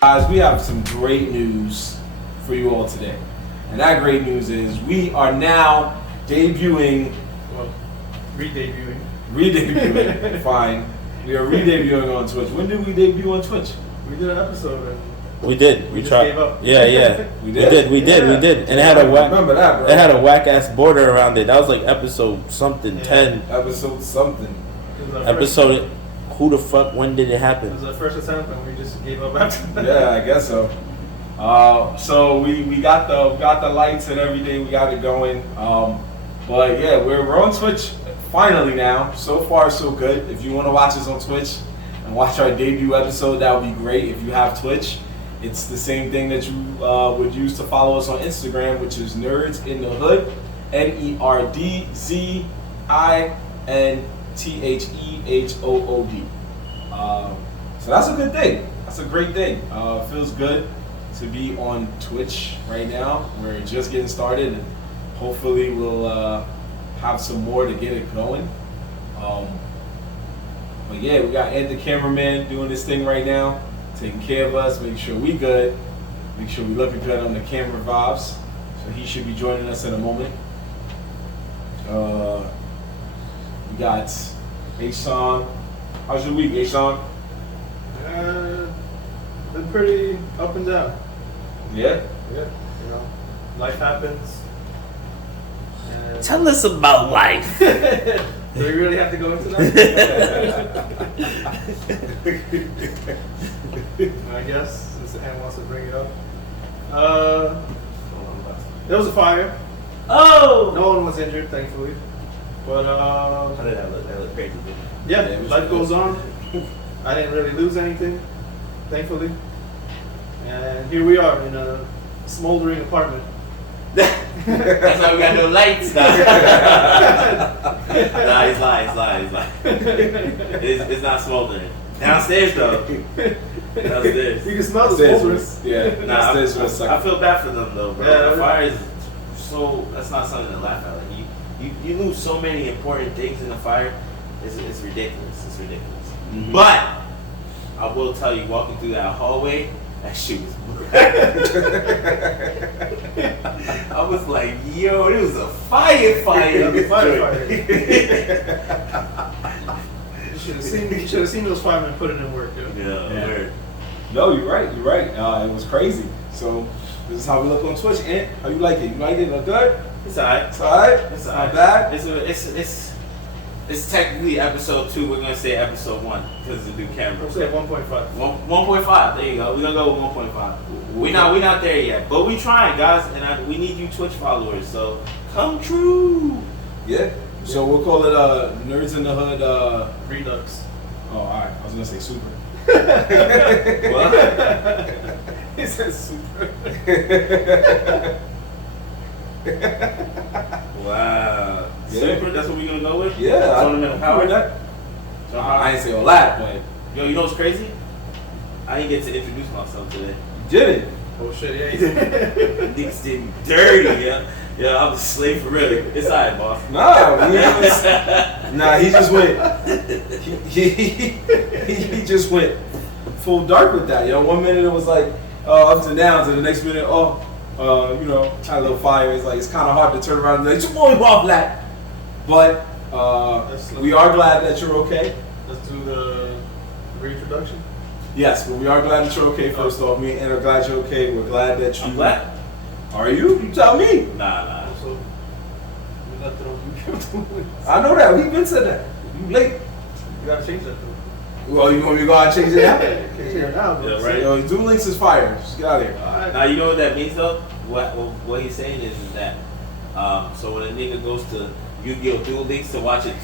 Guys, we have some great news for you all today. And that great news is we are now debuting. Well, re-debuting. Re-debuting, fine. We are re-debuting on Twitch. When did we debut on Twitch? We did an episode and we did. we tried. Gave up. Yeah. We did. We did. And it had a whack. Remember that, bro? It had a whack ass border around it. That was like episode something 10. Episode something. Episode. Who the fuck? When did it happen? It was our first attempt and we just gave up after that. Yeah, I guess so. So we got the lights and everything. We got it going. But yeah, we're on Twitch finally now. So far, so good. If you want to watch us on Twitch and watch our debut episode, that would be great. If you have Twitch, it's the same thing that you would use to follow us on Instagram, which is Nerdz in the Hood, NERDZINTHEHOOD. So that's a good thing. That's a great thing. Feels good to be on Twitch right now. We're just getting started, and hopefully we'll have some more to get it going. But yeah, we got Ed the cameraman doing this thing right now, taking care of us, making sure we good, make sure we looking good on the camera vibes. So he should be joining us in a moment. We got H-Son. How's your week, H-Son? Been pretty up and down. Yeah? Yeah, you know, life happens. And Tell us about life. do we really have to go into that? I guess, since Ann wants to bring it up. There was a fire. Oh! No one was injured, thankfully. But, How did that look? That looked crazy. yeah, it was life good. goes on. I didn't really lose anything, thankfully. And here we are in a smoldering apartment. That's why we got no lights now. Nah, he's lying. It's not smoldering. Downstairs though. Downstairs. You can smell the Upstairs smoldering. yeah, Nah, upstairs was I feel bad for them though, bro. Yeah, The fire is so. That's not something to laugh at. Like you lose so many important things in the fire. It's ridiculous. It's ridiculous. Mhm. But I will tell you, walking through that hallway, that shit was. I was like, yo, it was a fire. Yeah, in fire. this joint. You should have seen those firemen put it in work, dude. Yeah, Yeah. weird. No, you're right. It was crazy. So this is how we look on Twitch. Ant, how you like it? You like it? Look good? It's alright. It's alright? It's Not alright. bad? It's technically episode 2. We're gonna say episode 1 because of the new camera. We'll say 1.5. 1.5. There you go. We're gonna go with 1.5. We're not there yet, but we trying, guys, and we need you Twitch followers. So come true. Yeah. So we'll call it Nerds in the Hood. Redux. Oh, alright. I was gonna say super. What? He said super. Wow. Yeah. Super. That's what we're gonna go with. Yeah. Tournament of power. That. I ain't say all that, but Yo, you know what's crazy? I didn't get to introduce myself today. you did it. Oh shit, yeah, you did. Niggas did me dirty, yeah. Yeah, I'm a slave for real. It's alright, boss. Nah, he just went. He just went full dark with that. Yo, 1 minute it was like ups and downs, and the next minute, you know, had a little fire. It's like it's kind of hard to turn around and be like, "Your boy off that." But we are glad that you're okay. Let's do the reintroduction. Yes, but we are glad that you're okay. First off, me and Ann are glad you're okay. We're glad that you. I'm glad. Are you? You tell me. Nah. So, we left it on you. I know that. We've been said that. You late. You gotta change that though. Well, you want me to go out and change it now? Can't change it now, bro. Yeah, right. Yo, Duel Links is fire. Just get out of here. Alright. Now you know what that means though. What he's saying is that so when a nigga goes to Yu-Gi-Oh! Duel Links to watch it,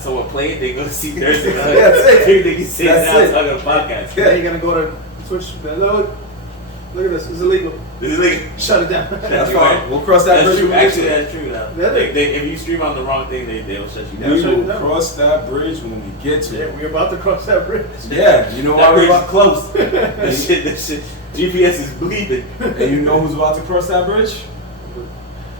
someone play it, they go to see Thursday. That's it. Two niggas sitting That's down it. talking podcast. Yeah, you're gonna go to Twitch. Look at this. It's illegal. This is like. Shut it down. That's true, fine. right? We'll cross that That's bridge true. when we get Actually, to it. that's true. Now. Yeah, If you stream on the wrong thing, they'll shut you down. We shut it will down. cross that bridge when we get to Yeah, it. we're about to cross that bridge. Yeah, you know why That we're bridge is about. close. That shit. GPS is bleeding. And you know who's about to cross that bridge?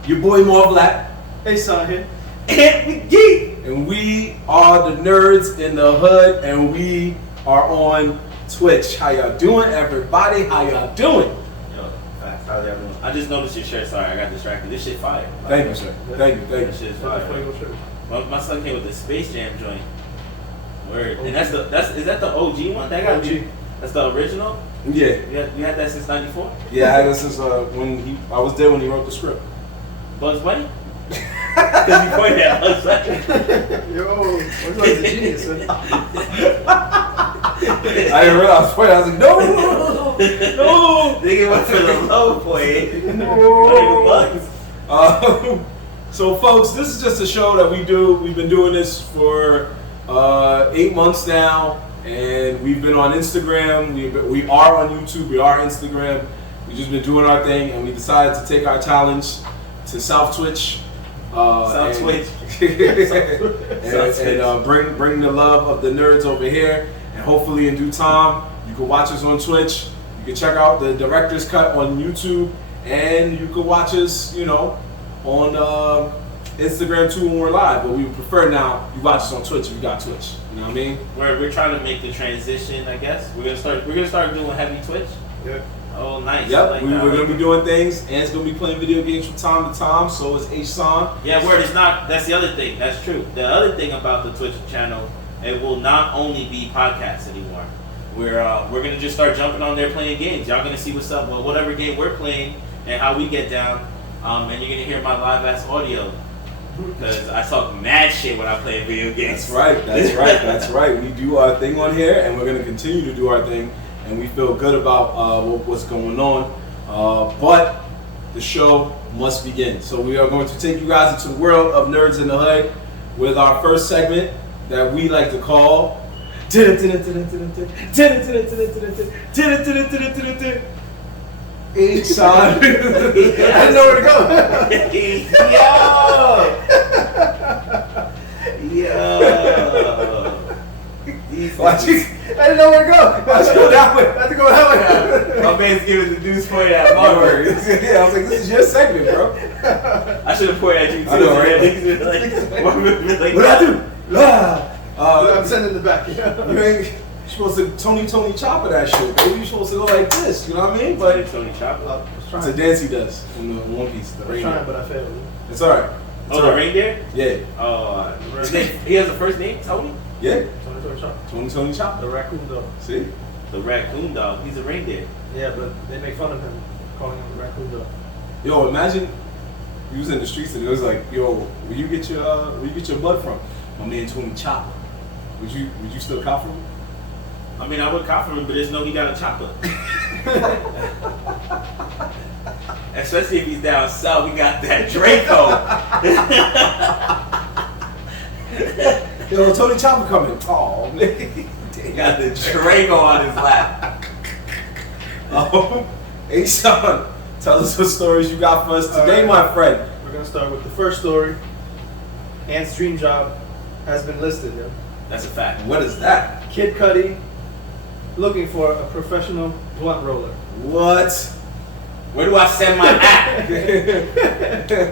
Your boy Marv Black. Hey, son here. And we geek. And we are the Nerds in the Hood, and we are on Twitch. How y'all doing, everybody? How y'all doing? Yo, facts. How y'all doing? I just noticed your shirt. Sorry, I got distracted. This shit fire. Thank you, sir. Thank you. This shit's fire. My son came with the Space Jam joint. Word. And is that the OG one? That got OG. That's the original? Yeah. You had that since '94? Yeah, I had this since I was there when he wrote the script. Bugs Bunny? Because he pointed at Bugs Bunny. Yo, what's like the genius? I didn't realize point. I was like, no. Nigga went for the low point. So, folks, this is just a show that we do. We've been doing this for 8 months now, and we've been on Instagram. We are on YouTube. We are Instagram. We've just been doing our thing, and we decided to take our challenge to South Twitch. South Twitch. and bring the love of the nerds over here. And hopefully in due time, you can watch us on Twitch. You can check out the director's cut on YouTube. And you can watch us, on Instagram too when we're live. But we would prefer now you watch us on Twitch if you got Twitch. You know what I mean? We're trying to make the transition, I guess. We're gonna start doing heavy Twitch. Yeah. Oh, nice. Yep, Like we're going to be doing things, and it's going to be playing video games from time to time, so is H-Son. Yeah, word, it's not, that's the other thing, that's true. The other thing about the Twitch channel, it will not only be podcasts anymore. We're going to just start jumping on there playing games. Y'all going to see what's up, well, whatever game we're playing and how we get down, and you're going to hear my live-ass audio. Because I talk mad shit when I play video games. That's right. We do our thing on here, and we're going to continue to do our thing. And we feel good about what's going on. But the show must begin. So we are going to take you guys into the world of Nerds in the Hood with our first segment that we like to call H-Son. I didn't know where to Yo! I didn't know where to go. I had to go that way. I had to go that way. My man's giving the deuce point at Marv. Yeah, I was like, this is your segment, bro. I should have pointed at you too. I know, right? Like, what do I do? I'm sending it back. You ain't supposed to Tony Chopper that shit, baby. You're supposed to go like this, you know what I mean? But Tony Chopper. it's a dance he does in the One Piece. The I was trying, but I failed. It's alright. Oh, the reindeer? Yeah. Oh, he has a first name, Tony? Yeah. Tony Chopper. Tony Chopper. The raccoon dog. See? The raccoon dog. He's a reindeer. Yeah, but they make fun of him, calling him the raccoon dog. Yo, imagine you was in the streets and it was like, yo, where you get your blood from? My man Tony Chopper. Would you still cop from him? I mean, I would cop from him, but just know he got a chopper. Especially if he's down south, we got that Draco. Yo, Tony Chopper coming. Oh, man. He got the Draco on his lap. H-Son, tell us what stories you got for us today, my friend. We're going to start with the first story. Ant's dream job has been listed. Yeah? That's a fact. What is that? Kid Cudi looking for a professional blunt roller. What? Where do I send my app?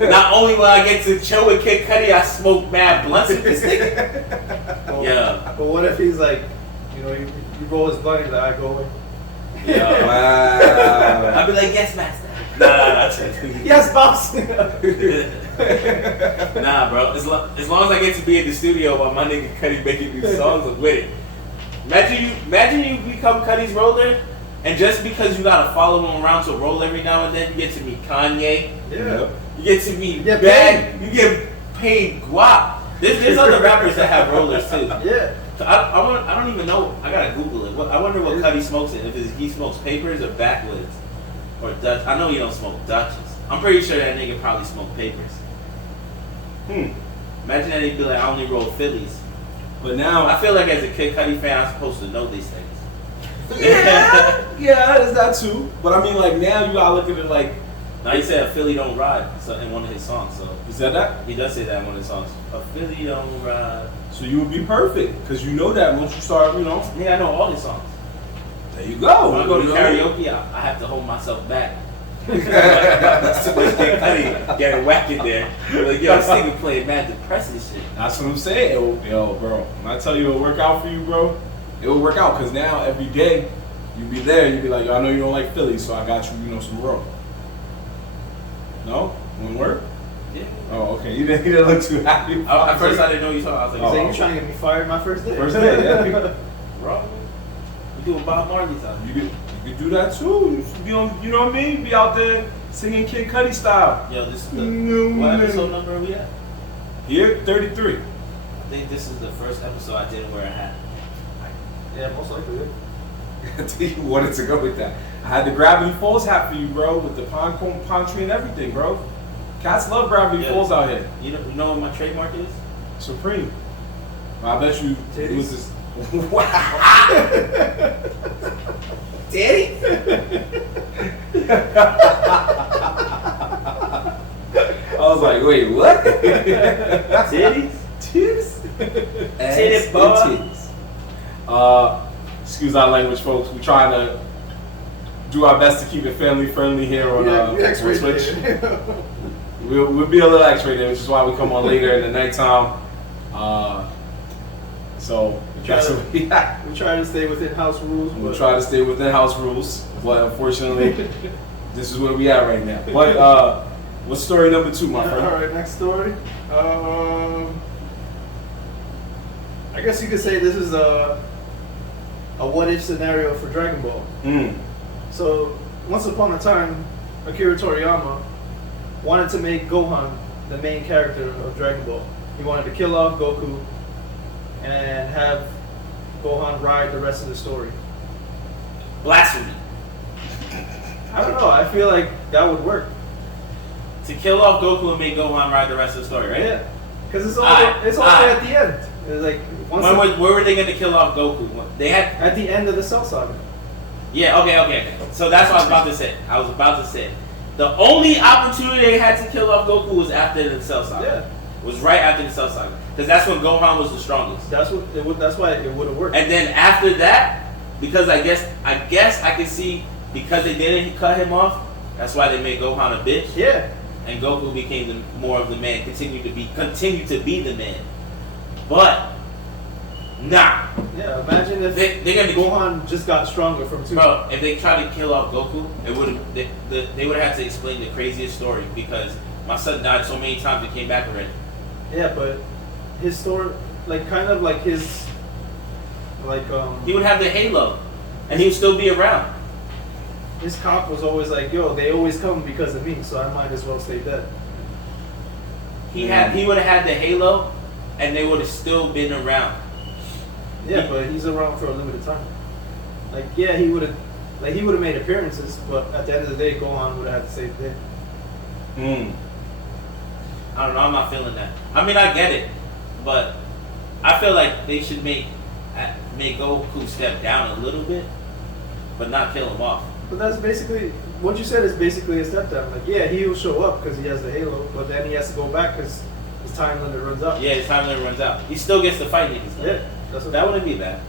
Not only will I get to chill with Kid Cudi, I smoke mad blunts with this nigga. Well, Yeah. But what if he's like, you roll his blunt and I go away? Yeah. Wow. I'd be like, yes, master. Nah. Yes, boss. Nah, bro. As long as I get to be in the studio while my nigga Cudi making these songs, I'm with it. Imagine you become Cudi's roller, and just because you gotta follow him around to roll every now and then, you get to meet Kanye. Yeah. You get to meet get Bad. You get paid guap. There's other rappers that have rollers too. Yeah. So I don't even know. I gotta Google it. I wonder what Cudi smokes in. If he smokes papers or backwoods or Dutch. I know he don't smoke Dutches. I'm pretty sure that nigga probably smoked papers. Imagine that he'd be like, I only roll Phillies. But now I feel like as a Kid Cudi fan, I'm supposed to know these things. yeah, there's that too. But I mean, like now you gotta look at it like. Now he said a Philly don't ride in one of his songs. So He said that? he does say that in one of his songs. A Philly don't ride. So you would be perfect because you know that once you start, Yeah, I know all his songs. there you go. When I go to karaoke, I have to hold myself back. That's too much Kid Cudi getting whacked in there. Like, yo, this nigga playing mad depressing shit. That's what I'm saying. Yo, bro. When I tell you it'll work out for you, bro, it would work out because now every day you'd be there, you'd be like, yo, I know you don't like Philly, so I got you, some row. No? Wouldn't work? Yeah. Oh, okay. You didn't look too happy. At first, I didn't know you talking. I was like, So you trying to get me fired my first day? First day, yeah. bro, you doing Bob Marley's out. You could do that too. You could be on, you know what I mean? Be out there singing Kid Cudi style. Yo, this is the what episode number are we at? Here, 33. I think this is the first episode I didn't wear a hat. Yeah, most likely. Yeah. I tell you wanted to go with that. I had the Gravity Falls hat for you, bro, with the palm tree and everything, bro. Cats love Gravity Falls out here. You know what my trademark is? Supreme. I bet you it was this. Wow. Daddy? I was like, wait, what? Titties? Titties? Titty boy. Titties. Excuse our language, folks. We're trying to do our best to keep it family friendly here on Twitch. We'll be a little X-rated, which is why we come on later in the nighttime. So we try to stay within house rules. We'll try to stay within house rules, but unfortunately, this is where we at right now. But what's story number 2, my friend? All right, next story. I guess you could say this is a what-if scenario for Dragon Ball. So once upon a time, Akira Toriyama wanted to make Gohan the main character of Dragon Ball. He wanted to kill off Goku and have Gohan ride the rest of the story. Blasphemy. I don't know. I feel like that would work. To kill off Goku and make Gohan ride the rest of the story, right? Yeah, because it's all at the end. It's like where were they going to kill off Goku? They had at the end of the Cell Saga. Yeah. Okay. So that's what I was about to say. The only opportunity they had to kill off Goku was after the Cell Saga. Yeah. Was right after the Cell Saga, because that's when Gohan was the strongest. That's why it would have worked. And then after that, because I guess I can see, because they didn't cut him off, that's why they made Gohan a bitch. Yeah. And Goku became more of the man, continued to be the man. But nah. Yeah. Imagine if they're gonna Gohan just got stronger from 2. Bro, if they tried to kill off Goku, they would have had to explain the craziest story, because my son died so many times he came back already. Yeah, but his story, he would have the halo, and he would still be around. His cop was always like, yo, they always come because of me, so I might as well stay dead. He would have had the halo, and they would have still been around. Yeah, but he's around for a limited time. He would have made appearances, but at the end of the day, Gohan would have had to stay dead. I don't know. I'm not feeling that. I mean, I get it, but I feel like they should make Goku step down a little bit, but not kill him off. But that's basically what you said. Is basically a step down. He will show up because he has the halo, but then he has to go back because his time limit runs out. Yeah, his time limit runs out. He still gets to fight niggas. Yeah, that wouldn't be bad.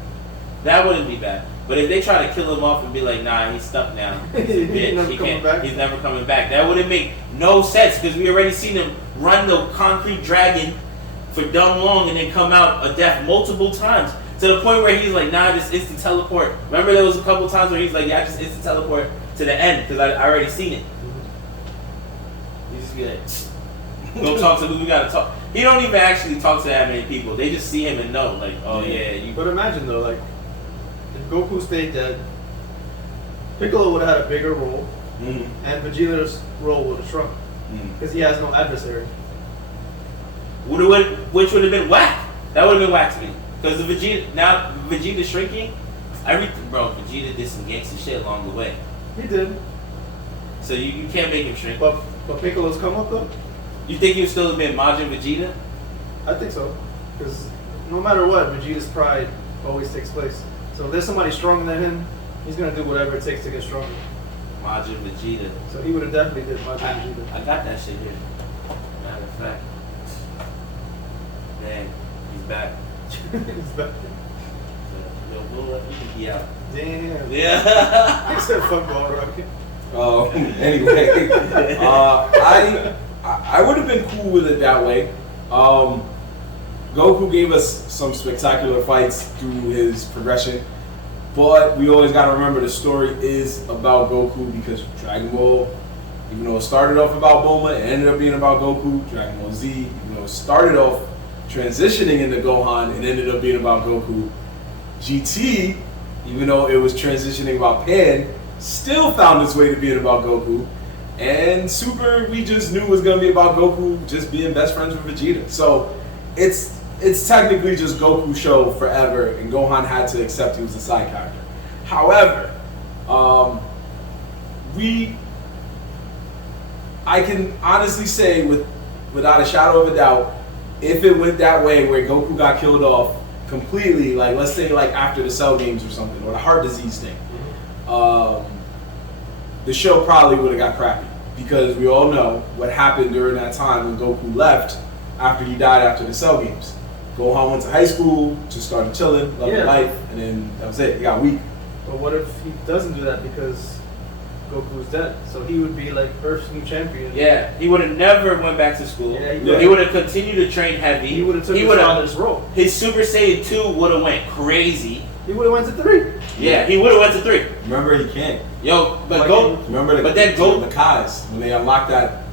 That wouldn't be bad. But if they try to kill him off and be like, nah, he's stuck now. He's never coming back. That wouldn't make no sense, because we already seen him run the concrete dragon for dumb long and then come out a death multiple times. To the point where he's like, nah, just instant teleport. Remember there was a couple times where he's like, yeah, just instant teleport to the end, because I already seen it. You just be like, don't talk to who we gotta talk. He don't even actually talk to that many people. They just see him and know, like, oh yeah. But imagine though, if Goku stayed dead, Piccolo would have had a bigger role, and Vegeta's role would have shrunk, because he has no adversary. Which would have been whack. That would have been whack to me. Because Vegeta shrinking, Vegeta did some gangster shit along the way. He did. So you can't make him shrink. But Piccolo's come up though? You think he would still have been Majin Vegeta? I think so. Because no matter what, Vegeta's pride always takes place. So if there's somebody stronger than him, he's going to do whatever it takes to get stronger. Majin Vegeta. So he would have definitely did Majin Vegeta. I got that shit here. Matter of fact. Man, he's back. He's back. We'll let him be out. Damn. Yeah. He said fuck ball rocket. Anyway, I would have been cool with it that way. Goku gave us some spectacular fights through his progression, but we always got to remember the story is about Goku because Dragon Ball, even though it started off about Bulma, it ended up being about Goku. Dragon Ball Z, even though it started off transitioning into Gohan, it ended up being about Goku. GT, even though it was transitioning about Pan, still found its way to being about Goku. And Super, we just knew was going to be about Goku just being best friends with Vegeta. So it's technically just Goku show forever, and Gohan had to accept he was a side character. However, I can honestly say without a shadow of a doubt, if it went that way where Goku got killed off completely, like let's say like after the Cell games or something, or the heart disease thing, the show probably would have got crappy. Because we all know what happened during that time when Goku left after he died after the Cell games. Gohan went to high school, just started chilling, loving life, and then that was it. He got weak. But what if he doesn't do that because Goku's dead? So he would be like Earth's new champion. Yeah, he would have never went back to school. Yeah, he would have continued to train heavy. He would have took his father's role. His Super Saiyan 2 would have went crazy. He would have went to 3. Yeah, he would have went to 3. Remember, he can't. Yo, but Like go. Remember the Kais when they unlocked that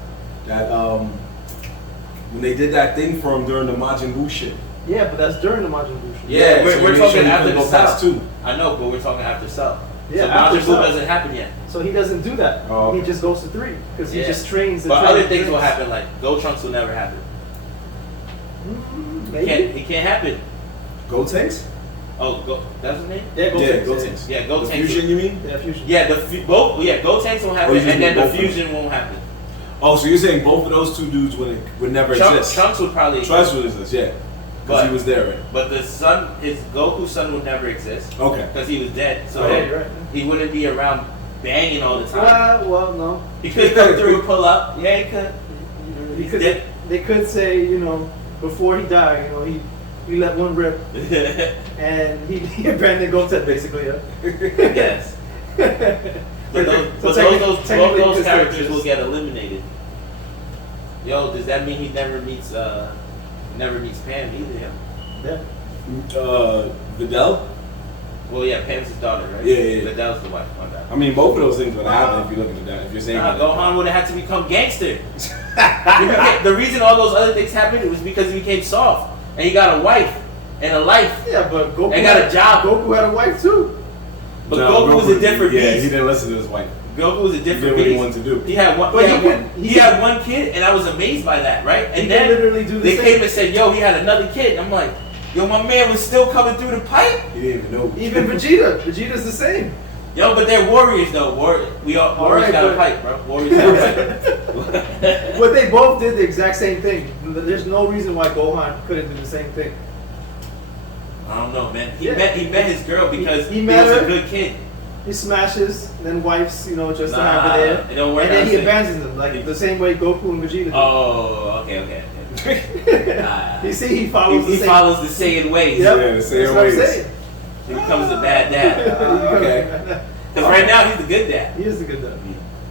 when they did that thing for him during the Majin Buu shit. Yeah, but that's during the Majin Buu shit. Yeah, so we're he talking couldn't after go the past Cell. 2. I know, but we're talking after Cell. Yeah, so after Majin Buu Cell. doesn't happen yet. So he doesn't do that. Oh, okay. He just goes to 3 because he just trains. But other things will happen, like Go Trunks will never happen. Maybe. It can't happen. Gotenks? Oh, that's his name? Yeah, Yeah, Gotenks. Gotenks. Yeah, Go The Tanks. fusion, you mean? Yeah, fusion. Yeah, Go Tanks won't happen, Oh, you just and then mean the both of them. fusion won't happen. Oh, so you're saying both of those two dudes would never exist? Trunks would probably Trunks would exist, yeah. Because he was there already. But the son, his Goku's son would never exist. Okay. Because he was dead. So Right, right. he wouldn't be around banging all the time. Well, no. He could come through, pull up. Yeah, he could. He's dead. They could say, before he died, he let one rip and he abandoned Goten basically. Yeah. Yes. But those technically characters will get eliminated. Yo, does that mean he never meets Pam either? Yeah. Videl? Well, yeah, Pam's his daughter, right? Yeah. But that was the wife. My bad. I mean, both of those things would happen if you look at that. If you're saying that. Gohan would have had to become gangster. The reason all those other things happened was because he became soft and he got a wife and a life. Yeah, but Goku and got a job. Goku had a wife too. But Goku was a different beast. Yeah, he didn't listen to his wife. Goku was a He different did what he beast. wanted to do. He had one. He had one kid, and I was amazed by that, right? And He then could literally do the they same. came and said, "Yo, he had another kid." I'm like, "Yo, my man was still coming through the pipe." He didn't even know. Even Vegeta's the same. Yo, but they're warriors though. Warriors Alright, got a but- pipe, bro. Warriors got a pipe. But they both did the exact same thing. There's no reason why Gohan couldn't do the same thing. I don't know, man. He Yeah. met his girl because He he met was her. a good kid. He smashes, then wipes, just to Nah, have her there. it don't work And then out he the same. abandons them, like the same way Goku and Vegeta did. Oh, okay. You see, he follows He the same. follows the Saiyan ways. Yep, Yeah, the that's same what I'm ways. saying. He becomes a bad dad. Okay. Because right now he's the good dad. He is the good dad.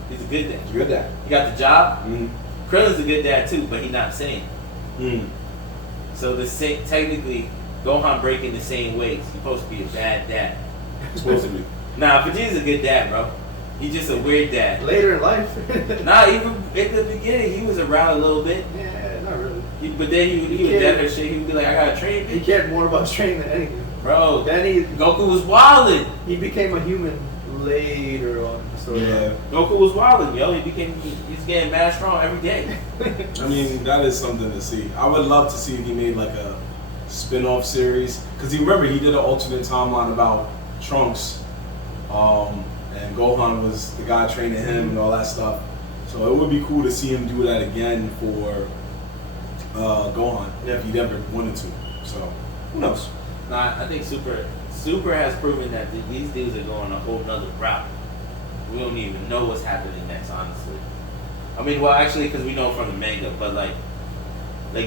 He's a good dad. Good dad. He got the job. Mm. Krillin's a good dad too, but he's not Saiyan. Mm. So technically, Gohan breaking the same ways. He's supposed to be a bad dad. Supposed to be. Nah, Vegeta's a good dad, bro. He's just a weird dad. Later in life. Nah, even at the beginning, he was around a little bit. Yeah, not really. But then he was dead or shit. He would be like, I gotta train He bitch. cared more about training than anything. Bro, Then Goku was wildin'. he became a human later on in the story. Yeah. Goku was wildin', yo. He's getting mad strong every day. I mean, that is something to see. I would love to see if he made like a spin-off series. Because he did an alternate timeline about Trunks. And Gohan was the guy training him and all that stuff. So it would be cool to see him do that again for Gohan if he ever wanted to. So who knows? Nah, I think Super has proven that these dudes are going a whole nother route. We don't even know what's happening next, honestly. I mean, well, actually, because we know from the manga, but like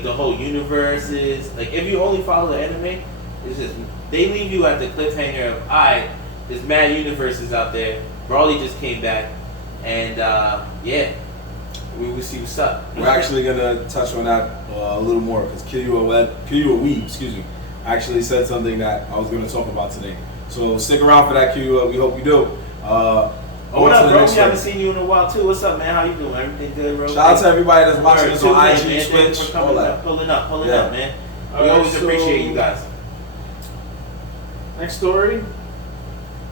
the whole universe is like if you only follow the anime, it's just they leave you at the cliffhanger of there's mad universes out there. Broly just came back, and yeah, we will see what's up. We're actually gonna touch on that a little more because Killua, excuse me, actually said something that I was going to talk about today. So stick around for that, Killua. We hope you do. What up, bro? We haven't seen you in a while too. What's up, man? How you doing? Everything good, bro? Shout out to everybody that's watching us on IG, man. Twitch, For all coming that. up, pulling up, man. We Alright, always so appreciate you guys. Next story,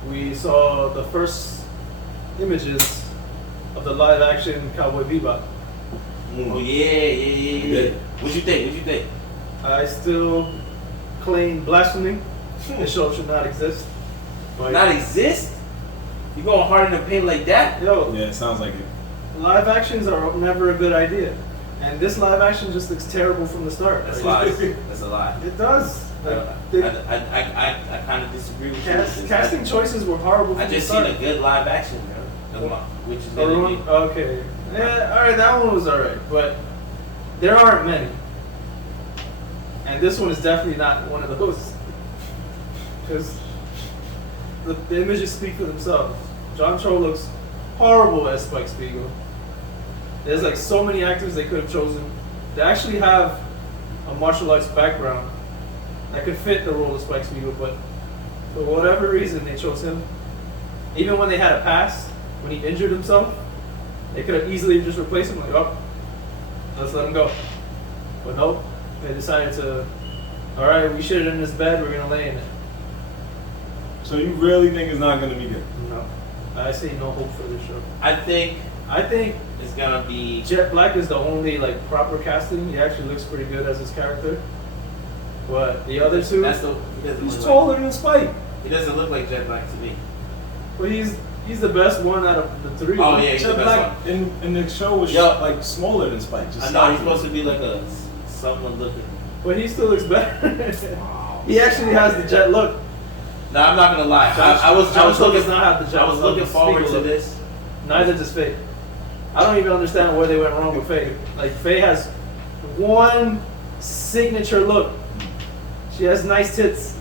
we saw the first images of the live-action Cowboy Bebop. Oh yeah. What you think? I still claim blasphemy. This show should not exist. But Not exist? You going hard in the paint like that? yo, Yeah, it sounds like it. live actions are never a good idea, and this live action just looks terrible from the start. That's Like, lies. That's a lie. It does. Like, I kind of disagree with you. casting choices were horrible. From I just the seen start. a good live action, bro. Which is Oh, gonna be. okay. Yeah, all right. That one was all right, but there aren't many, and this one is definitely not one of those. Because the images speak for themselves. John Cho looks horrible as Spike Spiegel. There's like so many actors they could have chosen. They actually have a martial arts background that could fit the role of Spike Spiegel, but for whatever reason they chose him. Even when they had a pass, when he injured himself, they could have easily just replaced him. Like, oh, let's let him go. But nope, they decided to. All right, we shit it in this bed. We're gonna lay in it. So you really think it's not going to be good? No, I see no hope for this show. I think it's gonna be. Jet Black is the only like proper casting. He actually looks pretty good as his character. But the other two, That's the. He doesn't He's look taller than Spike. He doesn't look like Jet Black to me. well, he's the best one out of the three. Oh, yeah, he's the Jet best Black in the show was Yo. like smaller than Spike. Just I know he's stocky. supposed to be like a someone looking. But he still looks better. He actually has the Jet look. No, I'm not gonna lie. I was John looking. does not have the Jet. I was looking forward to look. this. Neither does Faye. I don't even understand where they went wrong with Faye. Like Faye has one signature look. She has nice tits.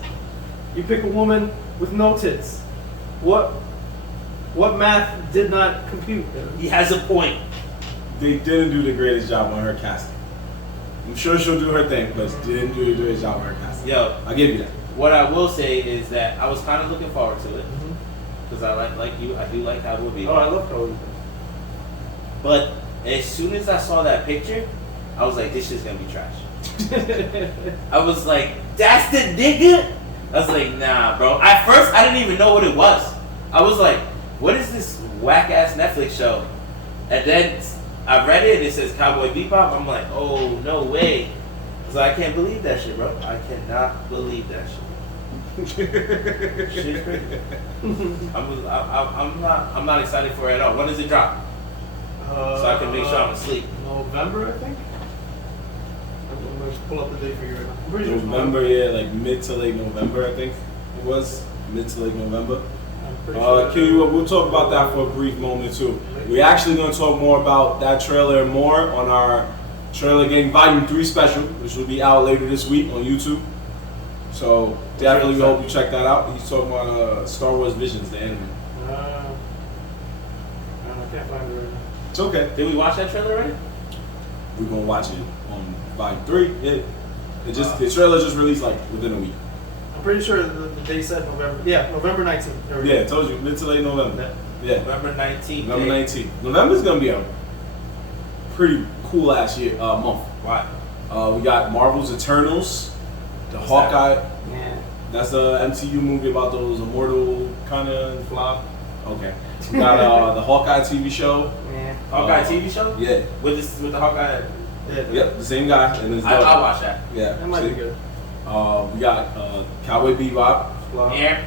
You pick a woman with no tits. What math did not compute? He has a point. They didn't do the greatest job on her casting. I'm sure she'll do her thing, but didn't do the greatest job on her casting. Yo, I'll give you that. what I will say is that I was kind of looking forward to it because I like you. I do like Cowboy Bebop. Oh, I love Cody. But as soon as I saw that picture, I was like, this shit's gonna be trash. I was like, that's the nigga? I was like, nah, bro. At first, I didn't even know what it was. I was like, what is this whack ass Netflix show? And then I read it and it says Cowboy Bebop. I'm like, oh, no way. So I can't believe that shit, bro. I cannot believe that shit. Shit's crazy. I'm not excited for it at all. When does it drop? So I can make sure I'm asleep. November, I think. I'm gonna pull up the date for you right now. I'm pretty sure it's November, yeah, like mid to late November, I think it was. Mid to late November. I'm pretty sure. Killua, we'll talk about that for a brief moment too. We're actually going to talk more about that trailer and more on our Trailer Gang Volume 3 special, which will be out later this week on YouTube. So definitely we hope you check that out. He's talking about Star Wars Visions, the anime. I can't find it right now. It's okay. Did we watch that trailer already? We're going to watch it on Volume 3. The trailer just released like within a week. I'm pretty sure the date said November. Yeah, November 19th. There we go. Yeah, I told you, mid to late November. Yeah. November 19th. November 19th. November's gonna be a pretty cool ass month. Why? We got Marvel's Eternals, the What's Hawkeye. Yeah. That's a MCU movie about those immortal kind of flop. Okay. We got the Hawkeye TV show. Yeah. Hawkeye TV show? Yeah. With the Hawkeye. Yeah. Yep. The same guy. And his I'll watch that. Yeah. That might be good. We got Cowboy Bebop. Yeah.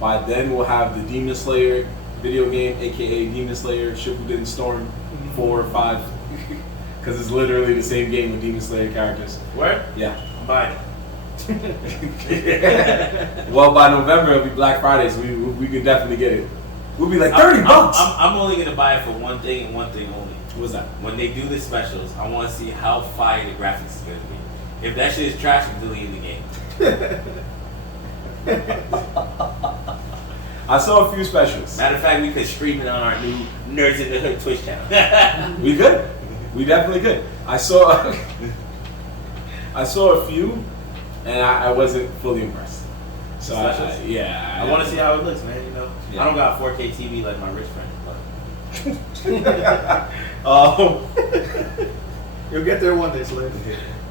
By then we'll have the Demon Slayer video game, aka Demon Slayer Shippuden Storm 4 or 5, because it's literally the same game with Demon Slayer characters. Where? Yeah. I'm buying it. Well, by November it'll be Black Friday, so we can definitely get it. We'll be like $30. I'm only gonna buy it for one thing and one thing only. What's that? When they do the specials, I want to see how fire the graphics is gonna be. If that shit is trash, I'm deleting the game. I saw a few specials. Matter of fact, we could stream it on our new Nerds in the Hood Twitch channel. We could. We definitely could. I saw I saw a few, and I wasn't fully impressed. So yeah, I want to see how it looks, man. You know, Yeah. I don't got 4K TV like my rich friend. You'll get there one day, Slade.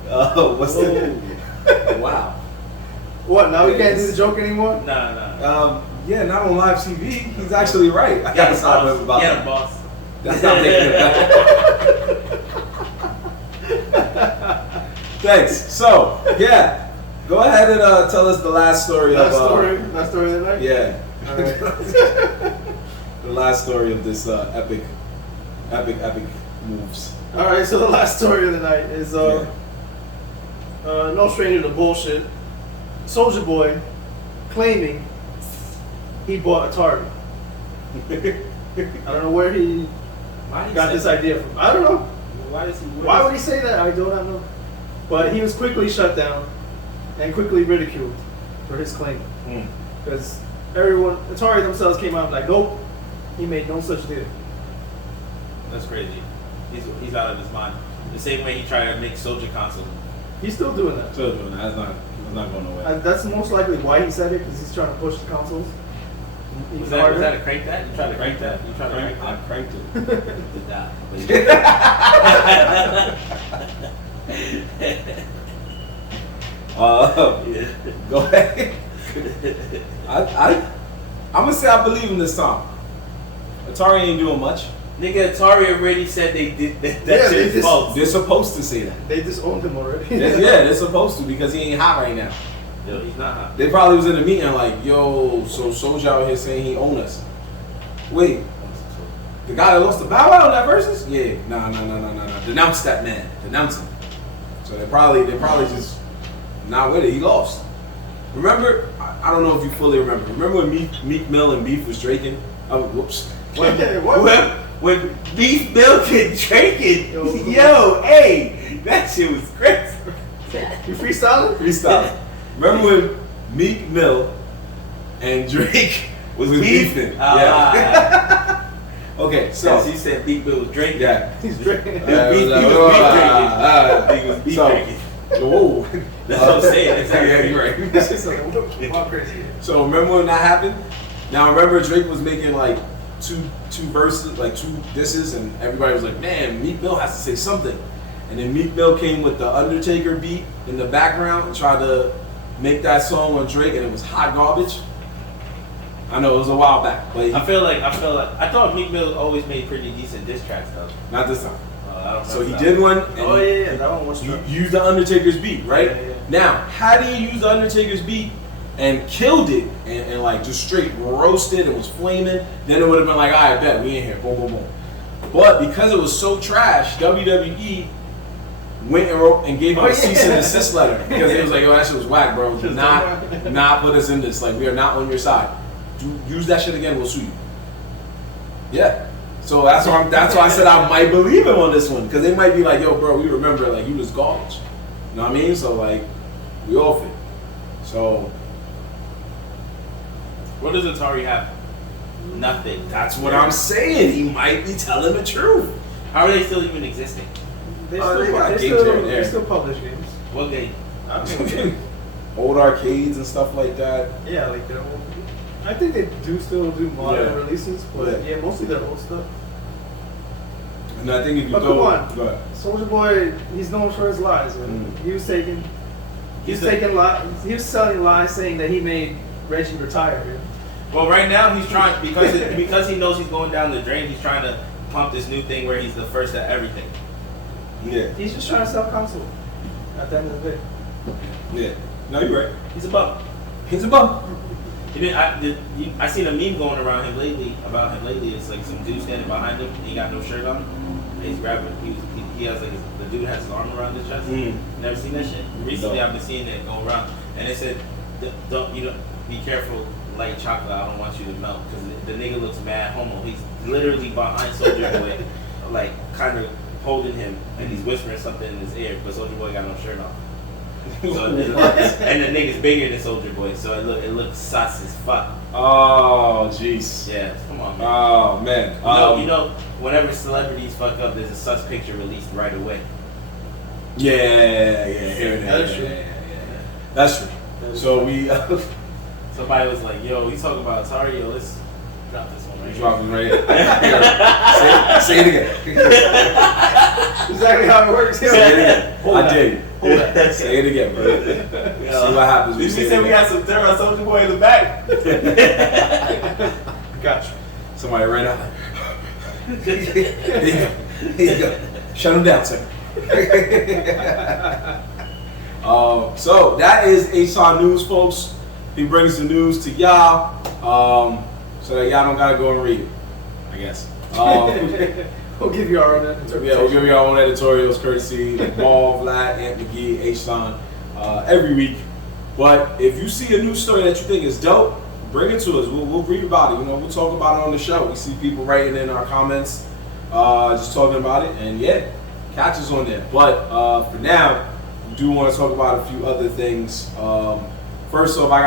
What's the? Wow. What? Now we can't do the joke anymore? Nah. Yeah, not on live TV. He's actually right. I gotta stop him about Yeah, that. boss. That's not making it better. Thanks. So, yeah. Go ahead and tell us the last story Last of story of the night? Yeah. All right. The last story of this epic moves. All right, so the last story of the night is no stranger to bullshit. Soulja Boy claiming he bought Atari. I don't know where he got this idea from. I don't know. Why would he say that? I do not know. But he was quickly shut down and quickly ridiculed for his claim. Because Atari themselves came out like, nope, he made no such deal. That's crazy. He's out of his mind. The same way he tried to make Soldier console. He's still doing that. So doing that. It's not going nowhere. That's most likely why he said it, because he's trying to push the consoles. Was that a crank that? You tried to crank that? You tried to crank I that? cranked it. Did that. Go ahead. I'm gonna say I believe in this time. Atari ain't doing much. Nigga, Atari already said they did that. Yeah, Shit is false. They're supposed to say that. They disowned him already. They're supposed to because he ain't hot right now. Yo, he's not hot. They probably was in a meeting like, yo, so Soulja out here saying he own us. Wait, the guy that lost the Bow Wow in that versus? Yeah, nah. Denounce that man. Denounce him. So they probably just not with it. He lost. Remember, I don't know if you fully remember. Remember when Meek Mill and Beef was drinking? Oh, whoops. When Beef Milk and drinking, yo, hey, that shit was crazy. You freestyling? Freestyle. Remember when Meek Mill and Drake was beefing? Yeah. Okay, so he said Meek Mill was drinking. yeah. He's drinking. He was beef drinking. Whoa. That's what I'm saying. Exactly. Yeah, you're right. Wow, crazy. So remember when that happened? Now remember Drake was making like two verses, like two disses, and everybody was like, man, Meek Mill has to say something. And then Meek Mill came with the Undertaker beat in the background and tried to make that song on Drake, and it was hot garbage. I know it was a while back, but I thought Meek Mill always made pretty decent diss tracks though. not this time. I don't So know he that. did one, and Oh yeah, that one was you true. used the Undertaker's beat, right? Yeah. Now, had he used the Undertaker's beat and killed it and like just straight roasted and was flaming, then it would have been like, all right, bet, we in here, boom, boom, boom. But because it was so trash, WWE went and wrote and gave him a cease and desist letter because he was like, yo, that shit was whack, bro. Do not put us in this. Like, we are not on your side. Use that shit again, we'll sue you. Yeah. So that's why I said I might believe him on this one, because they might be like, yo, bro, we remember like you was garbage. You know what I mean? So like, we off it. So What does Atari have? Nothing. that's what I'm saying. He might be telling the truth. How are they still even existing? They they got games here and there. still publish games. What game? I don't know. Old arcades and stuff like that. Yeah, like their old. I think they do still do modern Yeah. releases, but yeah, mostly their old stuff. And I think if you But go, come on. go ahead. Soulja Boy, he's known for his lies. And he was taking, he was selling lies, saying that he made Reggie retire. Yeah. Well, right now he's trying because he knows he's going down the drain. He's trying to pump this new thing where he's the first at everything. Yeah. He's just trying to sell console. At the end of the day, Yeah. No, you're right. He's a bum. He's a bum. I seen a meme going around him lately about him lately. It's like some dude standing behind him. He got no shirt on. And he's grabbing. He has like the dude has his arm around his chest. Never seen that shit. Recently, No. I've been seeing it go around, and it said, "Don't be careful, light chocolate. I don't want you to melt." Because the nigga looks mad homo. He's literally behind Soulja Boy, like kind of holding him, and he's whispering something in his ear. But Soulja Boy got no shirt on. So and the nigga's bigger than Soulja Boy, so it looks sus as fuck. Oh, jeez. Yeah, come on, man. Oh, man. You know, whenever celebrities fuck up, there's a sus picture released right away. Yeah, here and there. That's true. Yeah. That's true. So we Somebody was like, "Yo, you talking about Atari? Yo, let's drop this one right dropping right. Say it again. Exactly how it works. Say it again. Hold I that. did. Hold that. Say it again, bro. here." See what happens. Did when you say say it we again. had some Terra Soldier Boy in the back? Gotcha. Somebody ran out. Here you go. Shut him down, sir. So that is Asan News, folks. He brings the news to y'all, so that y'all don't gotta go and read it, I guess. We'll give you our own interpretation. Yeah, we'll give you our own editorials, courtesy Marv, Vlad, Ant McGee, Asan, every week. But if you see a news story that you think is dope, bring it to us. We'll read about it. You know, we'll talk about it on the show. We see people writing in our comments, just talking about it, and yeah, catch us on there. But for now, we do want to talk about a few other things. First off, I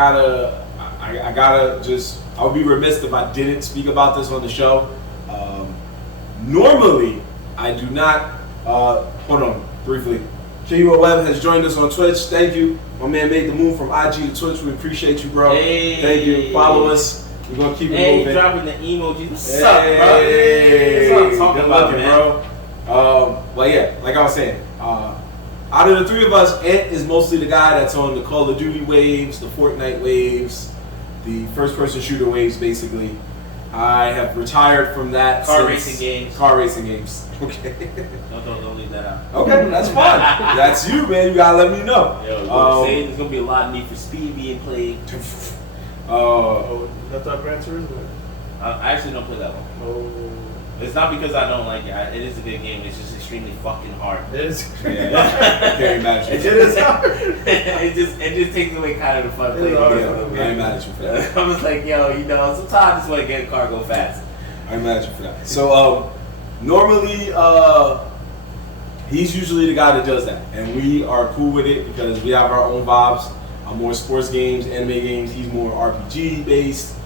gotta just, I would be remiss if I didn't speak about this on the show. Normally, I do not, hold on, briefly. J.U. Webb has joined us on Twitch. Thank you. My man made the move from IG to Twitch. We appreciate you, bro. Hey. Thank you. Follow us. We're going to keep it Hey, moving. dropping the emojis. What's Hey. up, bro? That's what I'm talking Good about, looking, man. bro. But yeah, like I was saying, out of the three of us, Ant is mostly the guy that's on the Call of Duty waves, the Fortnite waves, the first-person shooter waves, basically. I have retired from that. Car racing games. Okay. Don't leave that out. Okay, that's fine. That's you, man. You gotta let me know. Yo, saying there's gonna be a lot of Need for Speed being played. Oh, that's our Gran Turismo. I actually don't play that one. Oh, It's not because I don't like it. It is a good game. It's just extremely fucking hard. it is. Yeah, I can't imagine. It is hard. it just takes away kind of the fun It playing is hard. games. I ain't mad at you for that. I was like, yo, you know, sometimes I just want to get a car go fast. I ain't mad at you for that. So, normally, he's usually the guy that does that, and we are cool with it because we have our own vibes. I'm more sports games, anime games. He's more RPG based,